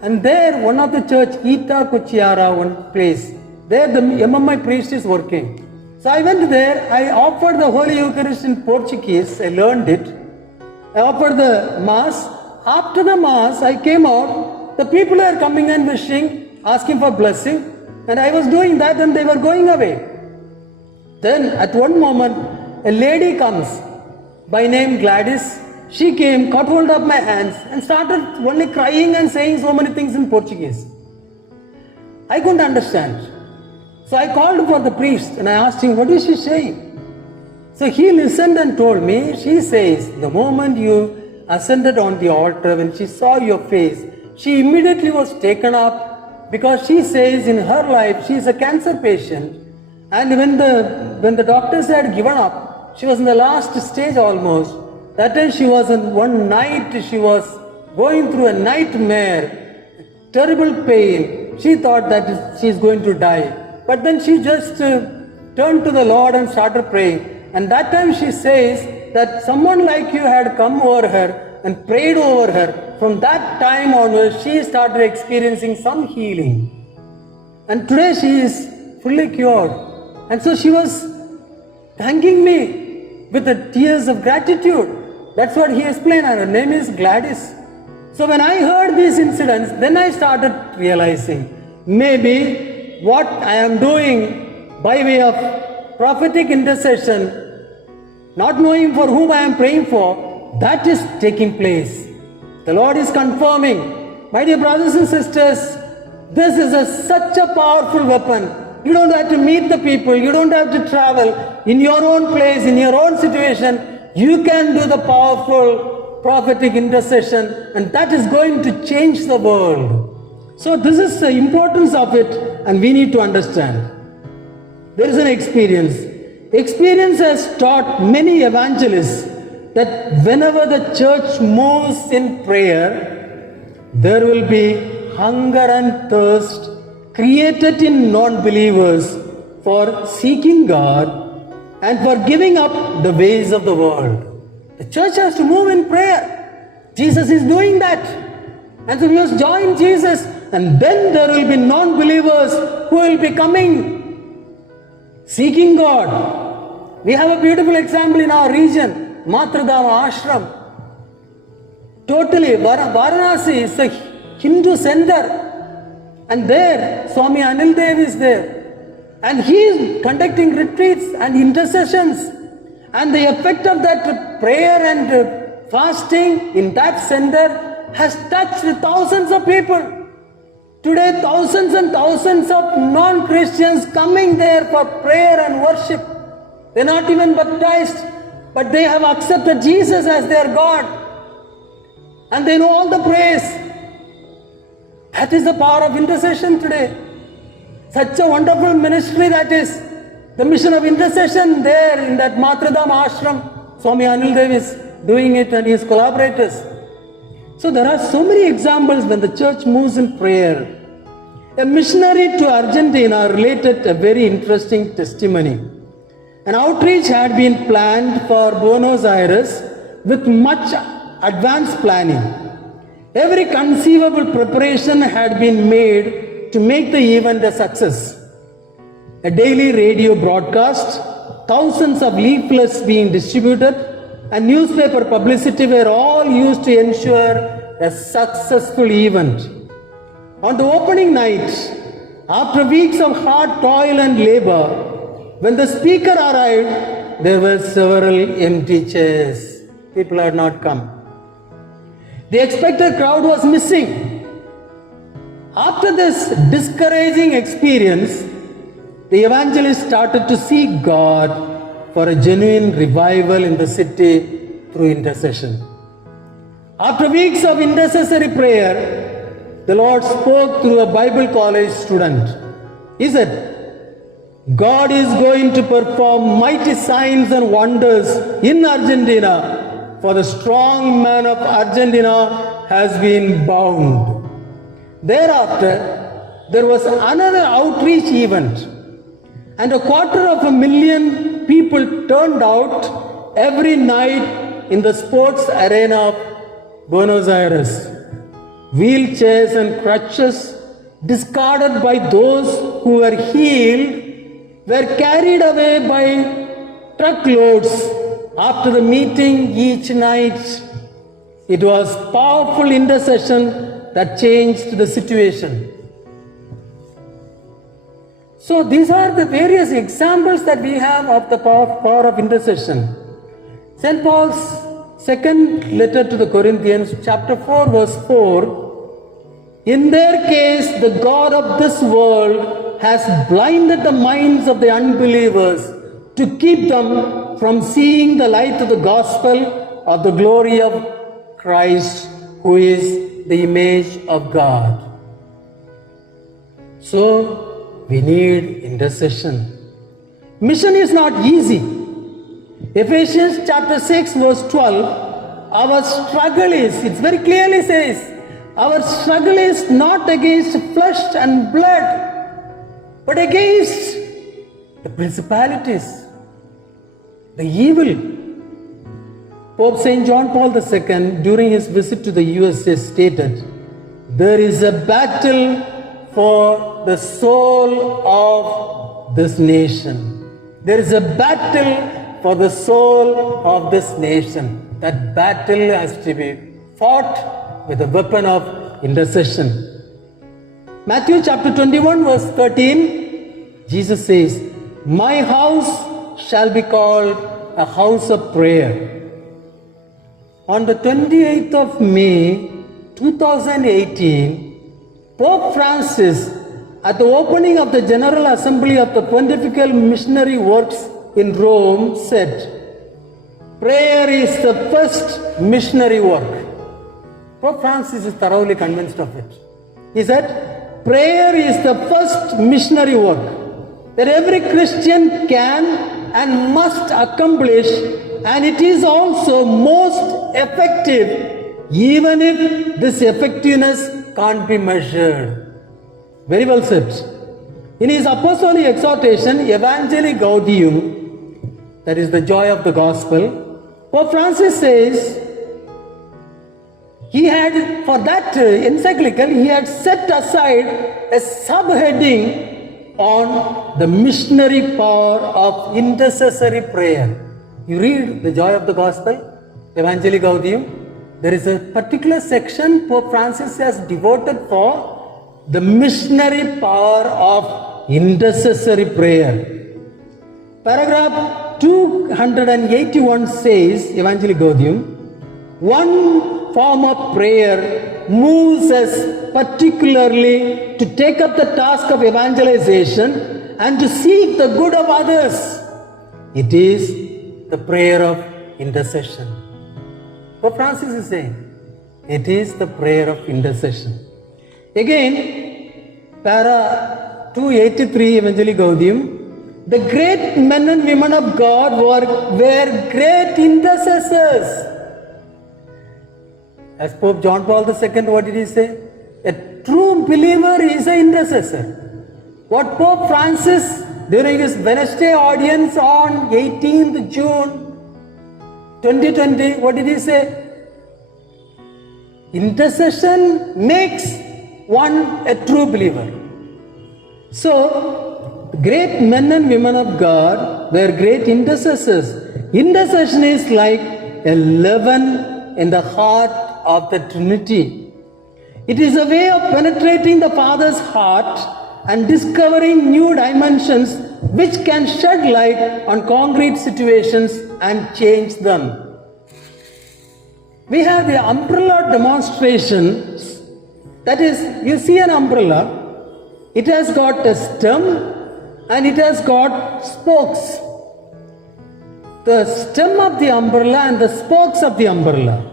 and there one of the church, Itacoatiara, one place, there the MMI priest is working. So I went there, I offered the Holy Eucharist in Portuguese, I learned it. I offered the Mass. After the Mass, I came out, the people are coming and wishing, asking for blessing, and I was doing that and they were going away. Then at one moment, a lady comes by name Gladys. She came, caught hold of my hands and started only crying and saying so many things in Portuguese. I couldn't understand. So I called for the priest and I asked him, what is she saying? So he listened and told me, she says, the moment you ascended on the altar, when she saw your face, she immediately was taken up, because she says in her life she is a cancer patient, and when the doctors had given up, she was in the last stage almost. That time she was in one night, she was going through a nightmare, terrible pain. She thought that she is going to die. But then she just turned to the Lord and started praying. And that time she says that someone like you had come over her and prayed over her. From that time onwards, she started experiencing some healing. And today she is fully cured. And so she was thanking me with the tears of gratitude. That's what he explained. Her name is Gladys. So when I heard these incidents, then I started realizing maybe what I am doing by way of prophetic intercession, not knowing for whom I am praying for, that is taking place. The Lord is confirming. My dear brothers and sisters, this is such a powerful weapon. You don't have to meet the people. You don't have to travel. In your own place, in your own situation, you can do the powerful prophetic intercession, and that is going to change the world. So this is the importance of it, and we need to understand. There is an experience. Experience has taught many evangelists that whenever the church moves in prayer, there will be hunger and thirst created in non-believers for seeking God and for giving up the ways of the world. The church has to move in prayer. Jesus is doing that. And so we must join Jesus, and then there will be non-believers who will be coming, seeking God. We have a beautiful example in our region, Matradhama Ashram. Totally, Varanasi is a Hindu center. And there, Swami Anil Dev is there. And he is conducting retreats and intercessions. And the effect of that prayer and fasting in that center has touched thousands of people. Today, thousands and thousands of non-Christians coming there for prayer and worship. They're not even baptized, but they have accepted Jesus as their God. And they know all the prayers. That is the power of intercession today. Such a wonderful ministry that is. The mission of intercession there in that Matradhama Ashram, Swami Anil Dev is doing it and his collaborators. So there are so many examples when the church moves in prayer. A missionary to Argentina related a very interesting testimony. An outreach had been planned for Buenos Aires with much advanced planning. Every conceivable preparation had been made to make the event a success. A daily radio broadcast, thousands of leaflets being distributed, and newspaper publicity were all used to ensure a successful event. On the opening night, after weeks of hard toil and labor, when the speaker arrived, there were several empty chairs. People had not come. The expected crowd was missing. After this discouraging experience, the evangelist started to seek God for a genuine revival in the city through intercession. After weeks of intercessory prayer, the Lord spoke through a Bible college student. He said, God is going to perform mighty signs and wonders in Argentina, for the strong man of Argentina has been bound. Thereafter, there was another outreach event, and 250,000 people turned out every night in the sports arena of Buenos Aires. Wheelchairs and crutches discarded by those who were healed were carried away by truckloads after the meeting each night. It was powerful intercession that changed the situation. So these are the various examples that we have of the power of intercession. St. Paul's second letter to the Corinthians, chapter 4, verse 4, in their case, the God of this world has blinded the minds of the unbelievers to keep them from seeing the light of the gospel of the glory of Christ, who is the image of God. So, we need intercession. Mission is not easy. Ephesians chapter 6 verse 12, our struggle is, it very clearly says, our struggle is not against flesh and blood, but against the principalities, the evil. Pope St. John Paul II, during his visit to the USA, stated, "There is a battle for the soul of this nation. There is a battle for the soul of this nation." That battle has to be fought with the weapon of intercession. Matthew chapter 21, verse 13, Jesus says, "My house shall be called a house of prayer." On the 28th of May 2018, Pope Francis, at the opening of the General Assembly of the Pontifical Missionary Works in Rome, said, "Prayer is the first missionary work." Pope Francis is thoroughly convinced of it. He said, prayer is the first missionary work that every Christian can and must accomplish, and it is also most effective, even if this effectiveness can't be measured. Very well said. In his apostolic exhortation, Evangelii Gaudium, that is the joy of the gospel, Pope Francis says, he had, for that encyclical, he had set aside a subheading on the missionary power of intercessory prayer. You read the joy of the gospel, Evangelii Gaudium, there is a particular section Pope Francis has devoted for the missionary power of intercessory prayer. Paragraph 281 says, Evangelii Gaudium, one form of prayer moves us particularly to take up the task of evangelization and to seek the good of others. It is the prayer of intercession. Pope Francis is saying, it is the prayer of intercession. Again, para 283 Evangelii Gaudium, the great men and women of God were great intercessors. As Pope John Paul II, what did he say? A true believer is an intercessor. What Pope Francis, during his Wednesday audience on 18th June 2020, what did he say? Intercession makes one a true believer. So, great men and women of God were great intercessors. Intercession is like a leaven in the heart of the Trinity. It is a way of penetrating the Father's heart and discovering new dimensions which can shed light on concrete situations and change them. We have the umbrella demonstration. That is, you see an umbrella, it has got a stem and it has got spokes. The stem of the umbrella and the spokes of the umbrella.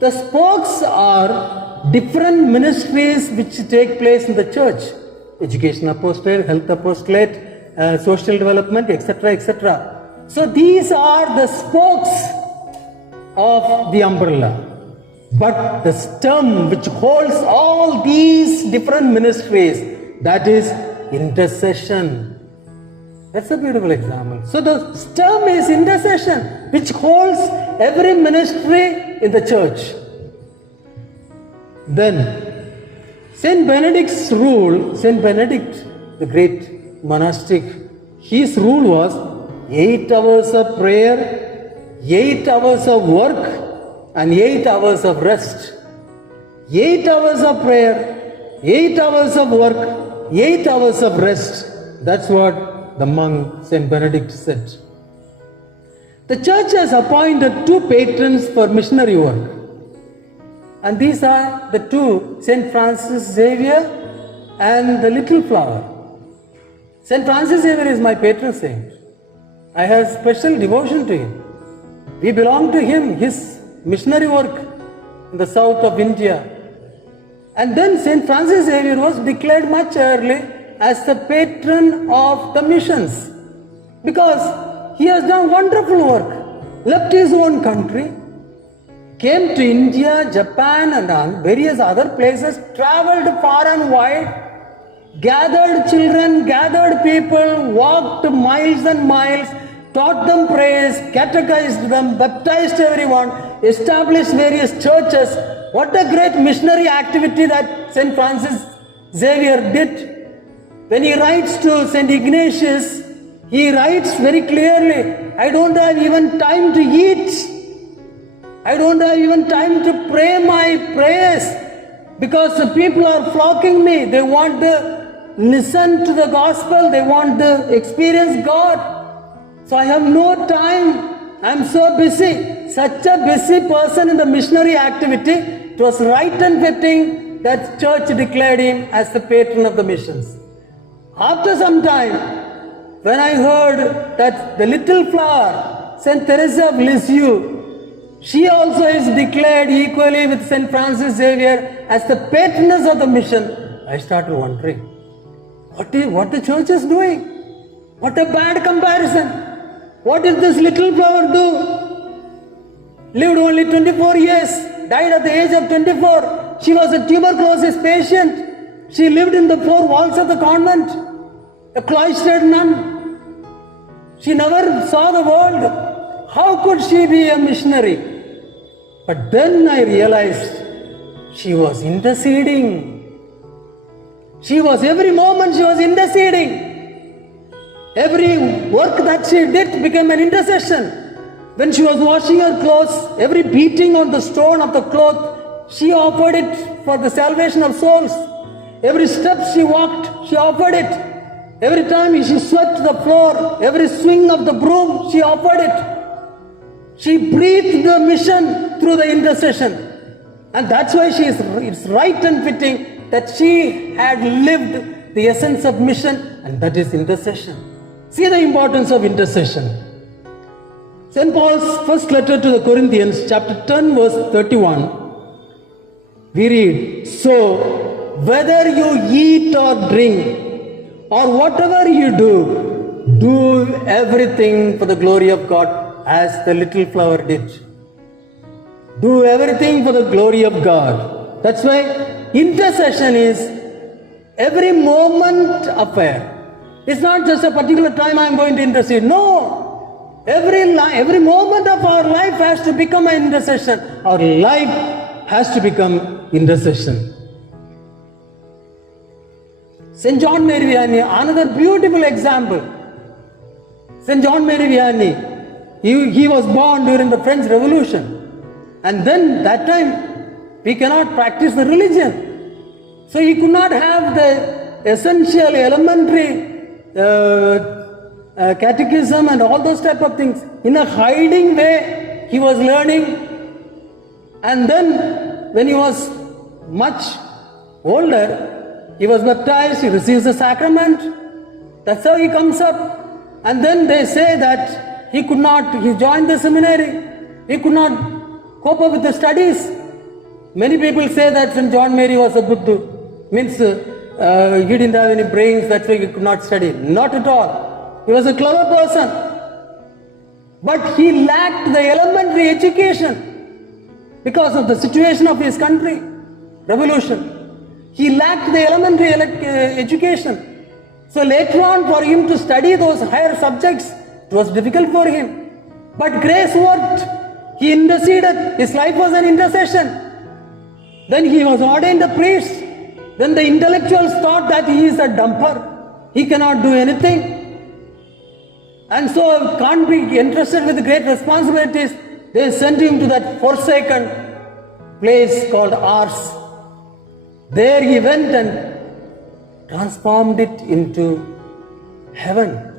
The spokes are different ministries which take place in the church. Education apostolate, health apostolate, social development, etc., etc. So these are the spokes of the umbrella. But the stem which holds all these different ministries, that is intercession. That's a beautiful example. So the stem is intercession, which holds every ministry in the church. Then, Saint Benedict's rule, Saint Benedict, the great monastic, his rule was 8 hours of prayer, 8 hours of work, and 8 hours of rest. 8 hours of prayer, 8 hours of work, 8 hours of rest. That's what the monk Saint Benedict said. The church has appointed 2 patrons for missionary work. And these are the 2, Saint Francis Xavier and the Little Flower. Saint Francis Xavier is my patron saint. I have special devotion to him. We belong to him, his missionary work in the south of India. And then Saint Francis Xavier was declared much early as the patron of the missions, because he has done wonderful work, left his own country, came to India, Japan and various other places, traveled far and wide, gathered children, gathered people, walked miles and miles, taught them prayers, catechized them, baptized everyone, established various churches. What a great missionary activity that St. Francis Xavier did. When he writes to St. Ignatius, he writes very clearly, I don't have even time to eat. I don't have even time to pray my prayers because the people are flocking me. They want to listen to the gospel. They want to experience God. So I have no time. I'm so busy. Such a busy person in the missionary activity. It was right and fitting that church declared him as the patron of the missions. After some time, when I heard that the little flower, St. Teresa of Lisieux, she also is declared equally with St. Francis Xavier as the patroness of the mission, I started wondering, what the church is doing? What a bad comparison. What did this little flower do? Lived only 24 years, died at the age of 24. She was a tuberculosis patient. She lived in the four walls of the convent, a cloistered nun. She never saw the world. How could she be a missionary? But then I realized she was interceding. Every moment she was interceding. Every work that she did became an intercession. When she was washing her clothes, every beating on the stone of the cloth, she offered it for the salvation of souls. Every step she walked, she offered it. Every time she swept the floor, every swing of the broom, she offered it. She breathed the mission through the intercession. And that's why it's right and fitting that she had lived the essence of mission, and that is intercession. See the importance of intercession. St. Paul's first letter to the Corinthians, chapter 10, verse 31, we read, so whether you eat or drink, or whatever you do, do everything for the glory of God, as the little flower did. Do everything for the glory of God. That's why intercession is every moment affair. It's not just a particular time I'm going to intercede. No. Every moment of our life has to become an intercession. Our life has to become intercession. St. John Mary Vianney, another beautiful example. St. John Mary Vianney, he was born during the French Revolution. And then that time, we cannot practice the religion. So he could not have the essential, elementary catechism and all those type of things. In a hiding way, he was learning. And then, when he was much older, he was baptized, he receives the sacrament. That's how he comes up. And then they say that he joined the seminary. He could not cope up with the studies. Many people say that St. John Mary was a Buddha, means he didn't have any brains, that's why he could not study. Not at all. He was a clever person. But he lacked the elementary education because of the situation of his country, revolution. He lacked the elementary education. So later on, for him to study those higher subjects, it was difficult for him. But grace worked. He interceded. His life was an intercession. Then he was ordained a priest. Then the intellectuals thought that he is a dumper. He cannot do anything. And so can't be entrusted with great responsibilities. They sent him to that forsaken place called Ars. There he went and transformed it into heaven.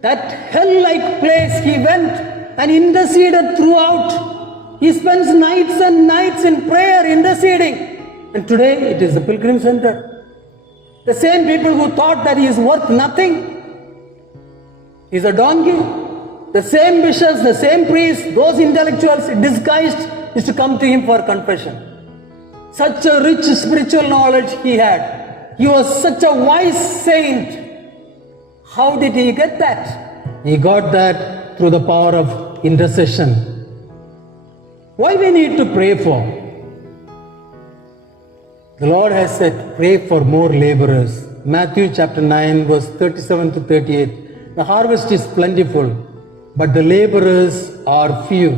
That hell-like place he went and interceded throughout. He spends nights and nights in prayer interceding. And today it is the Pilgrim Center. The same people who thought that he is worth nothing, he's a donkey. The same bishops, the same priests, those intellectuals disguised is to come to him for confession. Such a rich spiritual knowledge he had. He was such a wise saint. How did he get that? He got that through the power of intercession. Why we need to pray for? The Lord has said, pray for more laborers. Matthew chapter 9, verse 37 to 38. the harvest is plentiful, but the laborers are few.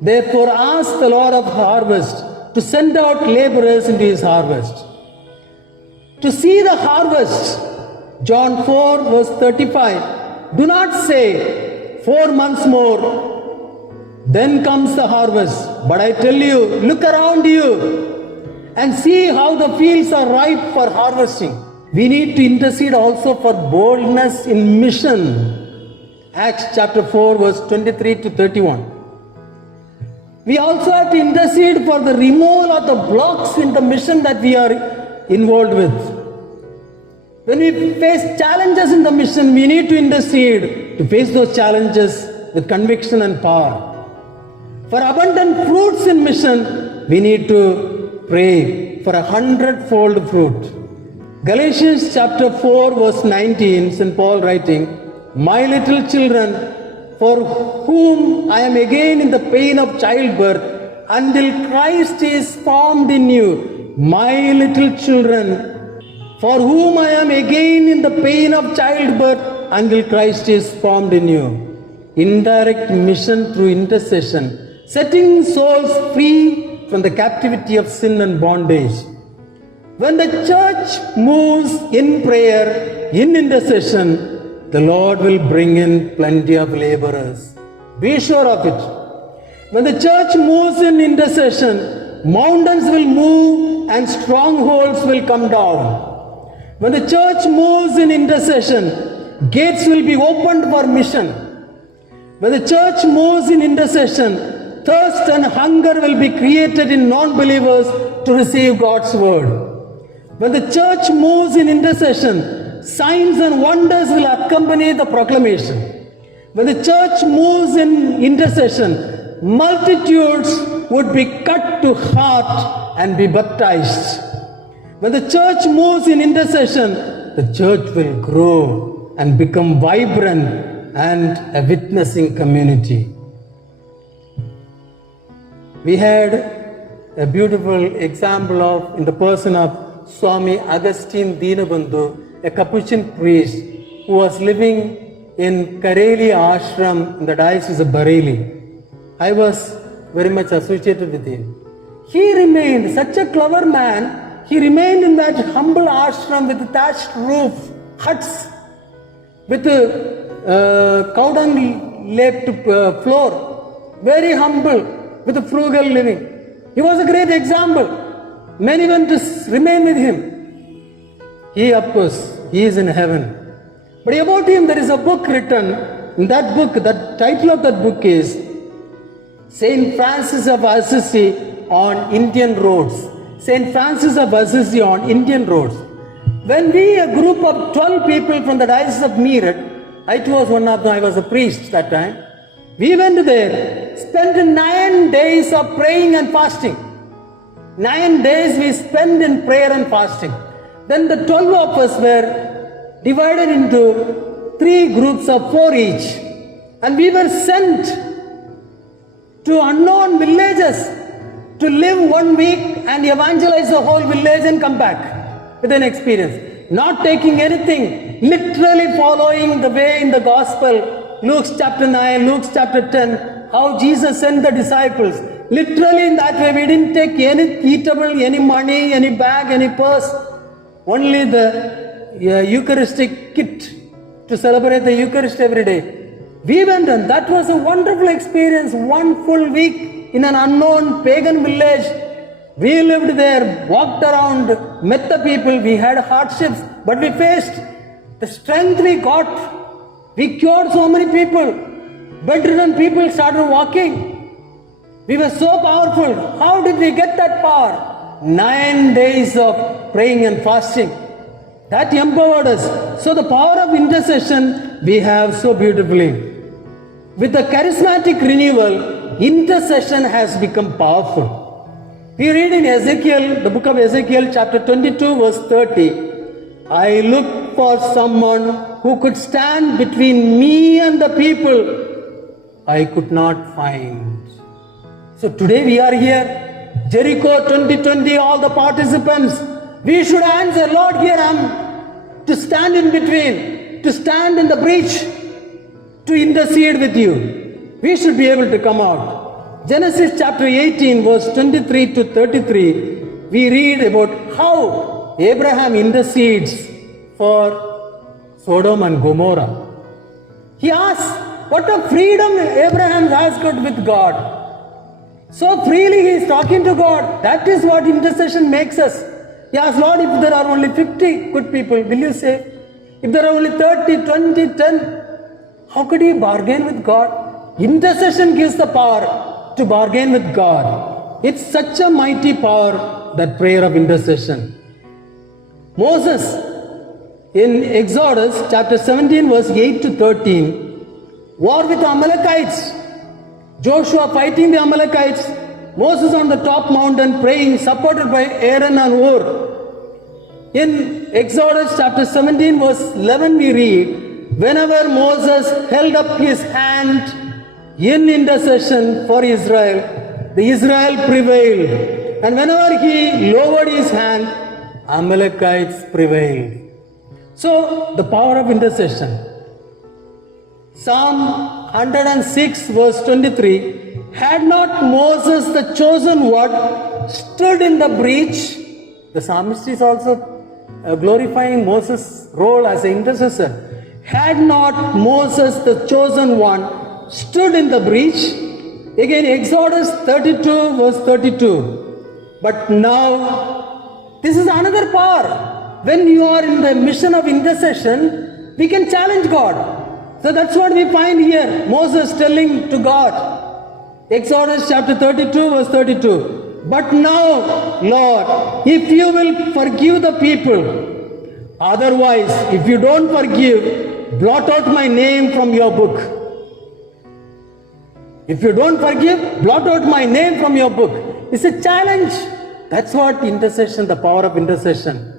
Therefore ask the Lord of harvest to send out laborers into his harvest. To see the harvest, John 4 verse 35, do not say 4 months more, then comes the harvest. But I tell you, look around you and see how the fields are ripe for harvesting. We need to intercede also for boldness in mission. Acts chapter 4 verse 23 to 31. We also have to intercede for the removal of the blocks in the mission that we are involved with. When we face challenges in the mission, we need to intercede to face those challenges with conviction and power. For abundant fruits in mission, we need to pray for 100-fold fruit. Galatians chapter 4 verse 19, St. Paul writing, my little children, for whom I am again in the pain of childbirth, until Christ is formed in you. My little children, for whom I am again in the pain of childbirth, until Christ is formed in you. Indirect mission through intercession, setting souls free from the captivity of sin and bondage. When the church moves in prayer, in intercession, the Lord will bring in plenty of laborers. Be sure of it. When the church moves in intercession, mountains will move and strongholds will come down. When the church moves in intercession, gates will be opened for mission. When the church moves in intercession, thirst and hunger will be created in non-believers to receive God's word. When the church moves in intercession, signs and wonders will accompany the proclamation. When the church moves in intercession, multitudes would be cut to heart and be baptized. When the church moves in intercession, the church will grow and become vibrant and a witnessing community. We had a beautiful example of, in the person of Swami Augustine Dinabandhu, a Capuchin priest who was living in Kareli Ashram in the Diocese of Bareilly. I was very much associated with him. He remained such a clever man. He remained in that humble ashram with thatched roof, huts, with a cow dung laid floor, very humble, with a frugal living. He was a great example. Many went to remain with him. He, of course, he is in heaven. But about him, there is a book written. In that book, the title of that book is Saint Francis of Assisi on Indian Roads. Saint Francis of Assisi on Indian Roads. When we, a group of 12 people from the Diocese of Meerut, I too was one of them, I was a priest that time. We went there, spent 9 days of praying and fasting. 9 days we spent in prayer and fasting. Then the 12 of us were divided into 3 groups of 4 each. And we were sent to unknown villages to live 1 week and evangelize the whole village and come back with an experience. Not taking anything, literally following the way in the gospel, Luke chapter 9, Luke chapter 10, how Jesus sent the disciples. Literally in that way, we didn't take any eatable, any money, any bag, any purse. Only the Eucharistic kit to celebrate the Eucharist every day. We went and that was a wonderful experience. 1 full week in an unknown pagan village. We lived there, walked around, met the people. We had hardships, but we faced. The strength we got. We cured so many people. Bedridden people started walking. We were so powerful. How did we get that power? 9 days of praying and fasting. That empowered us. So the power of intercession we have so beautifully. With the charismatic renewal, intercession has become powerful. We read in Ezekiel, the book of Ezekiel, chapter 22, verse 30. I looked for someone who could stand between me and the people. I could not find. So today we are here, Jericho 2020, all the participants. We should answer, Lord, here I am, to stand in between, to stand in the breach, to intercede with you. We should be able to come out. Genesis chapter 18 verse 23 to 33, we read about how Abraham intercedes for Sodom and Gomorrah. He asks, what a freedom Abraham has got with God. So freely he is talking to God. That is what intercession makes us. He asks, Lord, if there are only 50 good people, will you save? If there are only 30, 20, 10, how could he bargain with God? Intercession gives the power to bargain with God. It's such a mighty power, that prayer of intercession. Moses, in Exodus chapter 17 verse 8 to 13, war with the Amalekites. Joshua fighting the Amalekites. Moses on the top mountain praying, supported by Aaron and Hur. In Exodus chapter 17 verse 11 we read, whenever Moses held up his hand in intercession for Israel, the Israel prevailed. And whenever he lowered his hand, Amalekites prevailed. So, the power of intercession. Psalm 106 verse 23, had not Moses the chosen one stood in the breach. The psalmist is also glorifying Moses' role as an intercessor. Had not Moses the chosen one stood in the breach. Again Exodus 32 verse 32. But now, this is another power. When you are in the mission of intercession, we can challenge God. So that's what we find here. Moses telling to God. Exodus chapter 32 verse 32. But now, Lord, if you will forgive the people, otherwise, if you don't forgive, blot out my name from your book. If you don't forgive, blot out my name from your book. It's a challenge. That's what intercession, the power of intercession.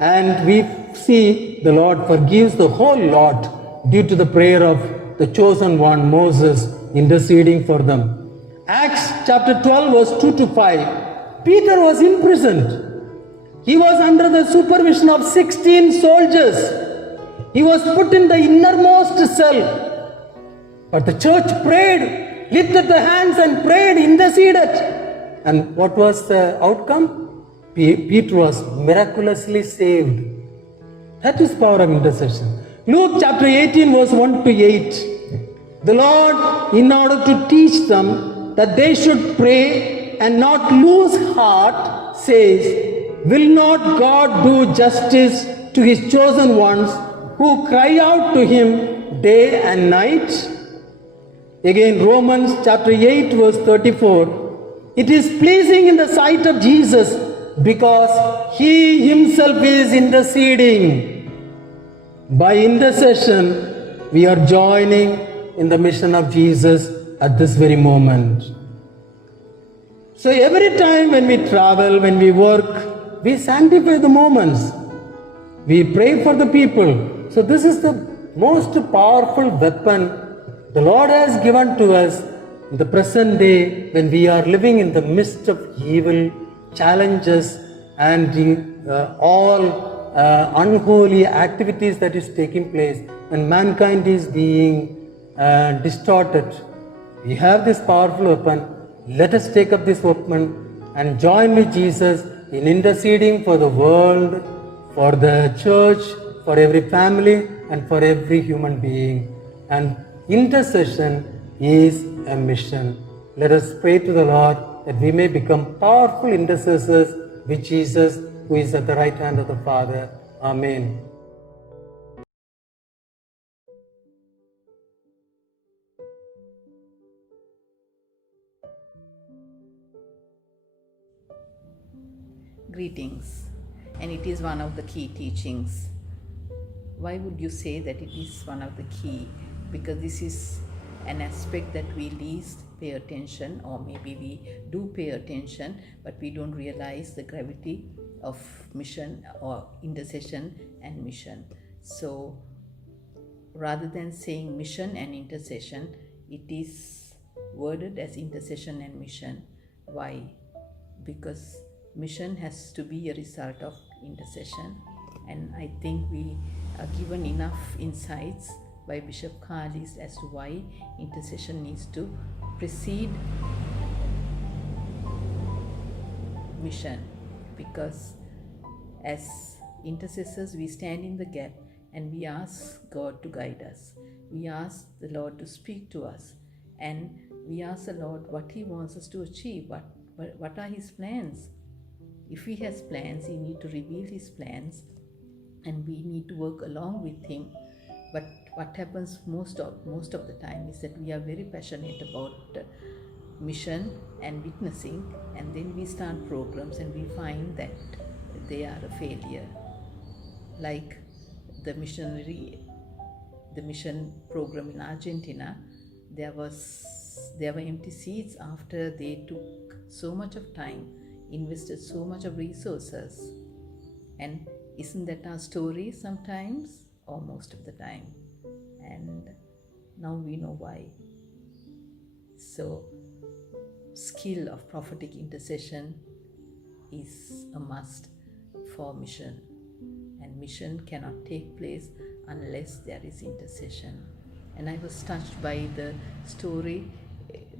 And we see the Lord forgives the whole lot due to the prayer of the chosen one, Moses, interceding for them. Acts chapter 12 verse 2 to 5. Peter was imprisoned. He was under the supervision of 16 soldiers. He was put in the innermost cell. But the church prayed, lifted the hands and prayed, interceded. And what was the outcome? Peter was miraculously saved. That is power of intercession. Luke chapter 18 verse 1 to 8. The Lord, in order to teach them that they should pray and not lose heart, says, will not God do justice to his chosen ones who cry out to him day and night? Again, Romans chapter 8 verse 34. It is pleasing in the sight of Jesus because he himself is interceding. By intercession, we are joining in the mission of Jesus at this very moment. So every time when we travel, when we work, we sanctify the moments. We pray for the people. So this is the most powerful weapon the Lord has given to us in the present day when we are living in the midst of evil, challenges and all unholy activities that is taking place, and mankind is being distorted. We have this powerful weapon. Let us take up this weapon and join with Jesus in interceding for the world, for the church, for every family and for every human being. And intercession is a mission. Let us pray to the Lord that we may become powerful intercessors with Jesus, who is at the right hand of the Father. Amen. Greetings, and it is one of the key teachings. Why would you say that it is one of the key? Because this is an aspect that we least pay attention, or maybe we do pay attention, but we don't realize the gravity of mission or intercession and mission. So rather than saying mission and intercession, it is worded as intercession and mission. Why? Because mission has to be a result of intercession, and I think we are given enough insights by Bishop Khalis as to why intercession needs to precede mission, because as intercessors we stand in the gap and we ask God to guide us. We ask the Lord to speak to us, and we ask the Lord what He wants us to achieve, what are His plans. If He has plans, He needs to reveal His plans, and we need to work along with Him. But what happens most of the time is that we are very passionate about mission and witnessing, and then we start programs and we find that they are a failure. Like the mission program in Argentina, there were empty seats after they took so much of time, invested so much of resources. And isn't that our story sometimes, or most of the time? And now we know why. So skill of prophetic intercession is a must for mission, and mission cannot take place unless there is intercession. And I was touched by the story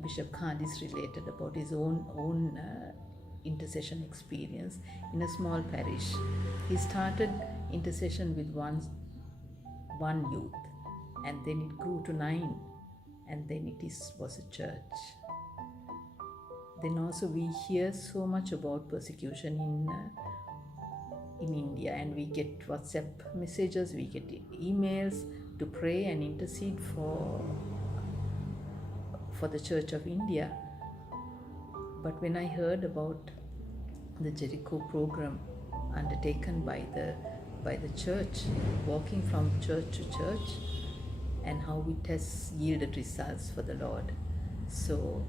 Bishop Khalis related about his own intercession experience in a small parish. He started intercession with one youth, and then it grew to 9, and then was a church. Then also we hear so much about persecution in India, and we get WhatsApp messages, we get emails to pray and intercede for the Church of India. But when I heard about the Jericho program undertaken by the church, walking from church to church, and how it has yielded results for the Lord. So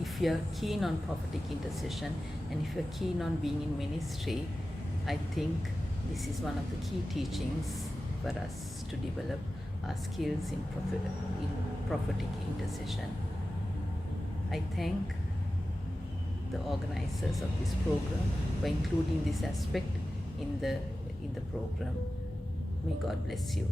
if you're keen on prophetic intercession, and if you're keen on being in ministry, I think this is one of the key teachings for us to develop our skills in prophetic intercession. I thank the organizers of this program for including this aspect in the program. May God bless you.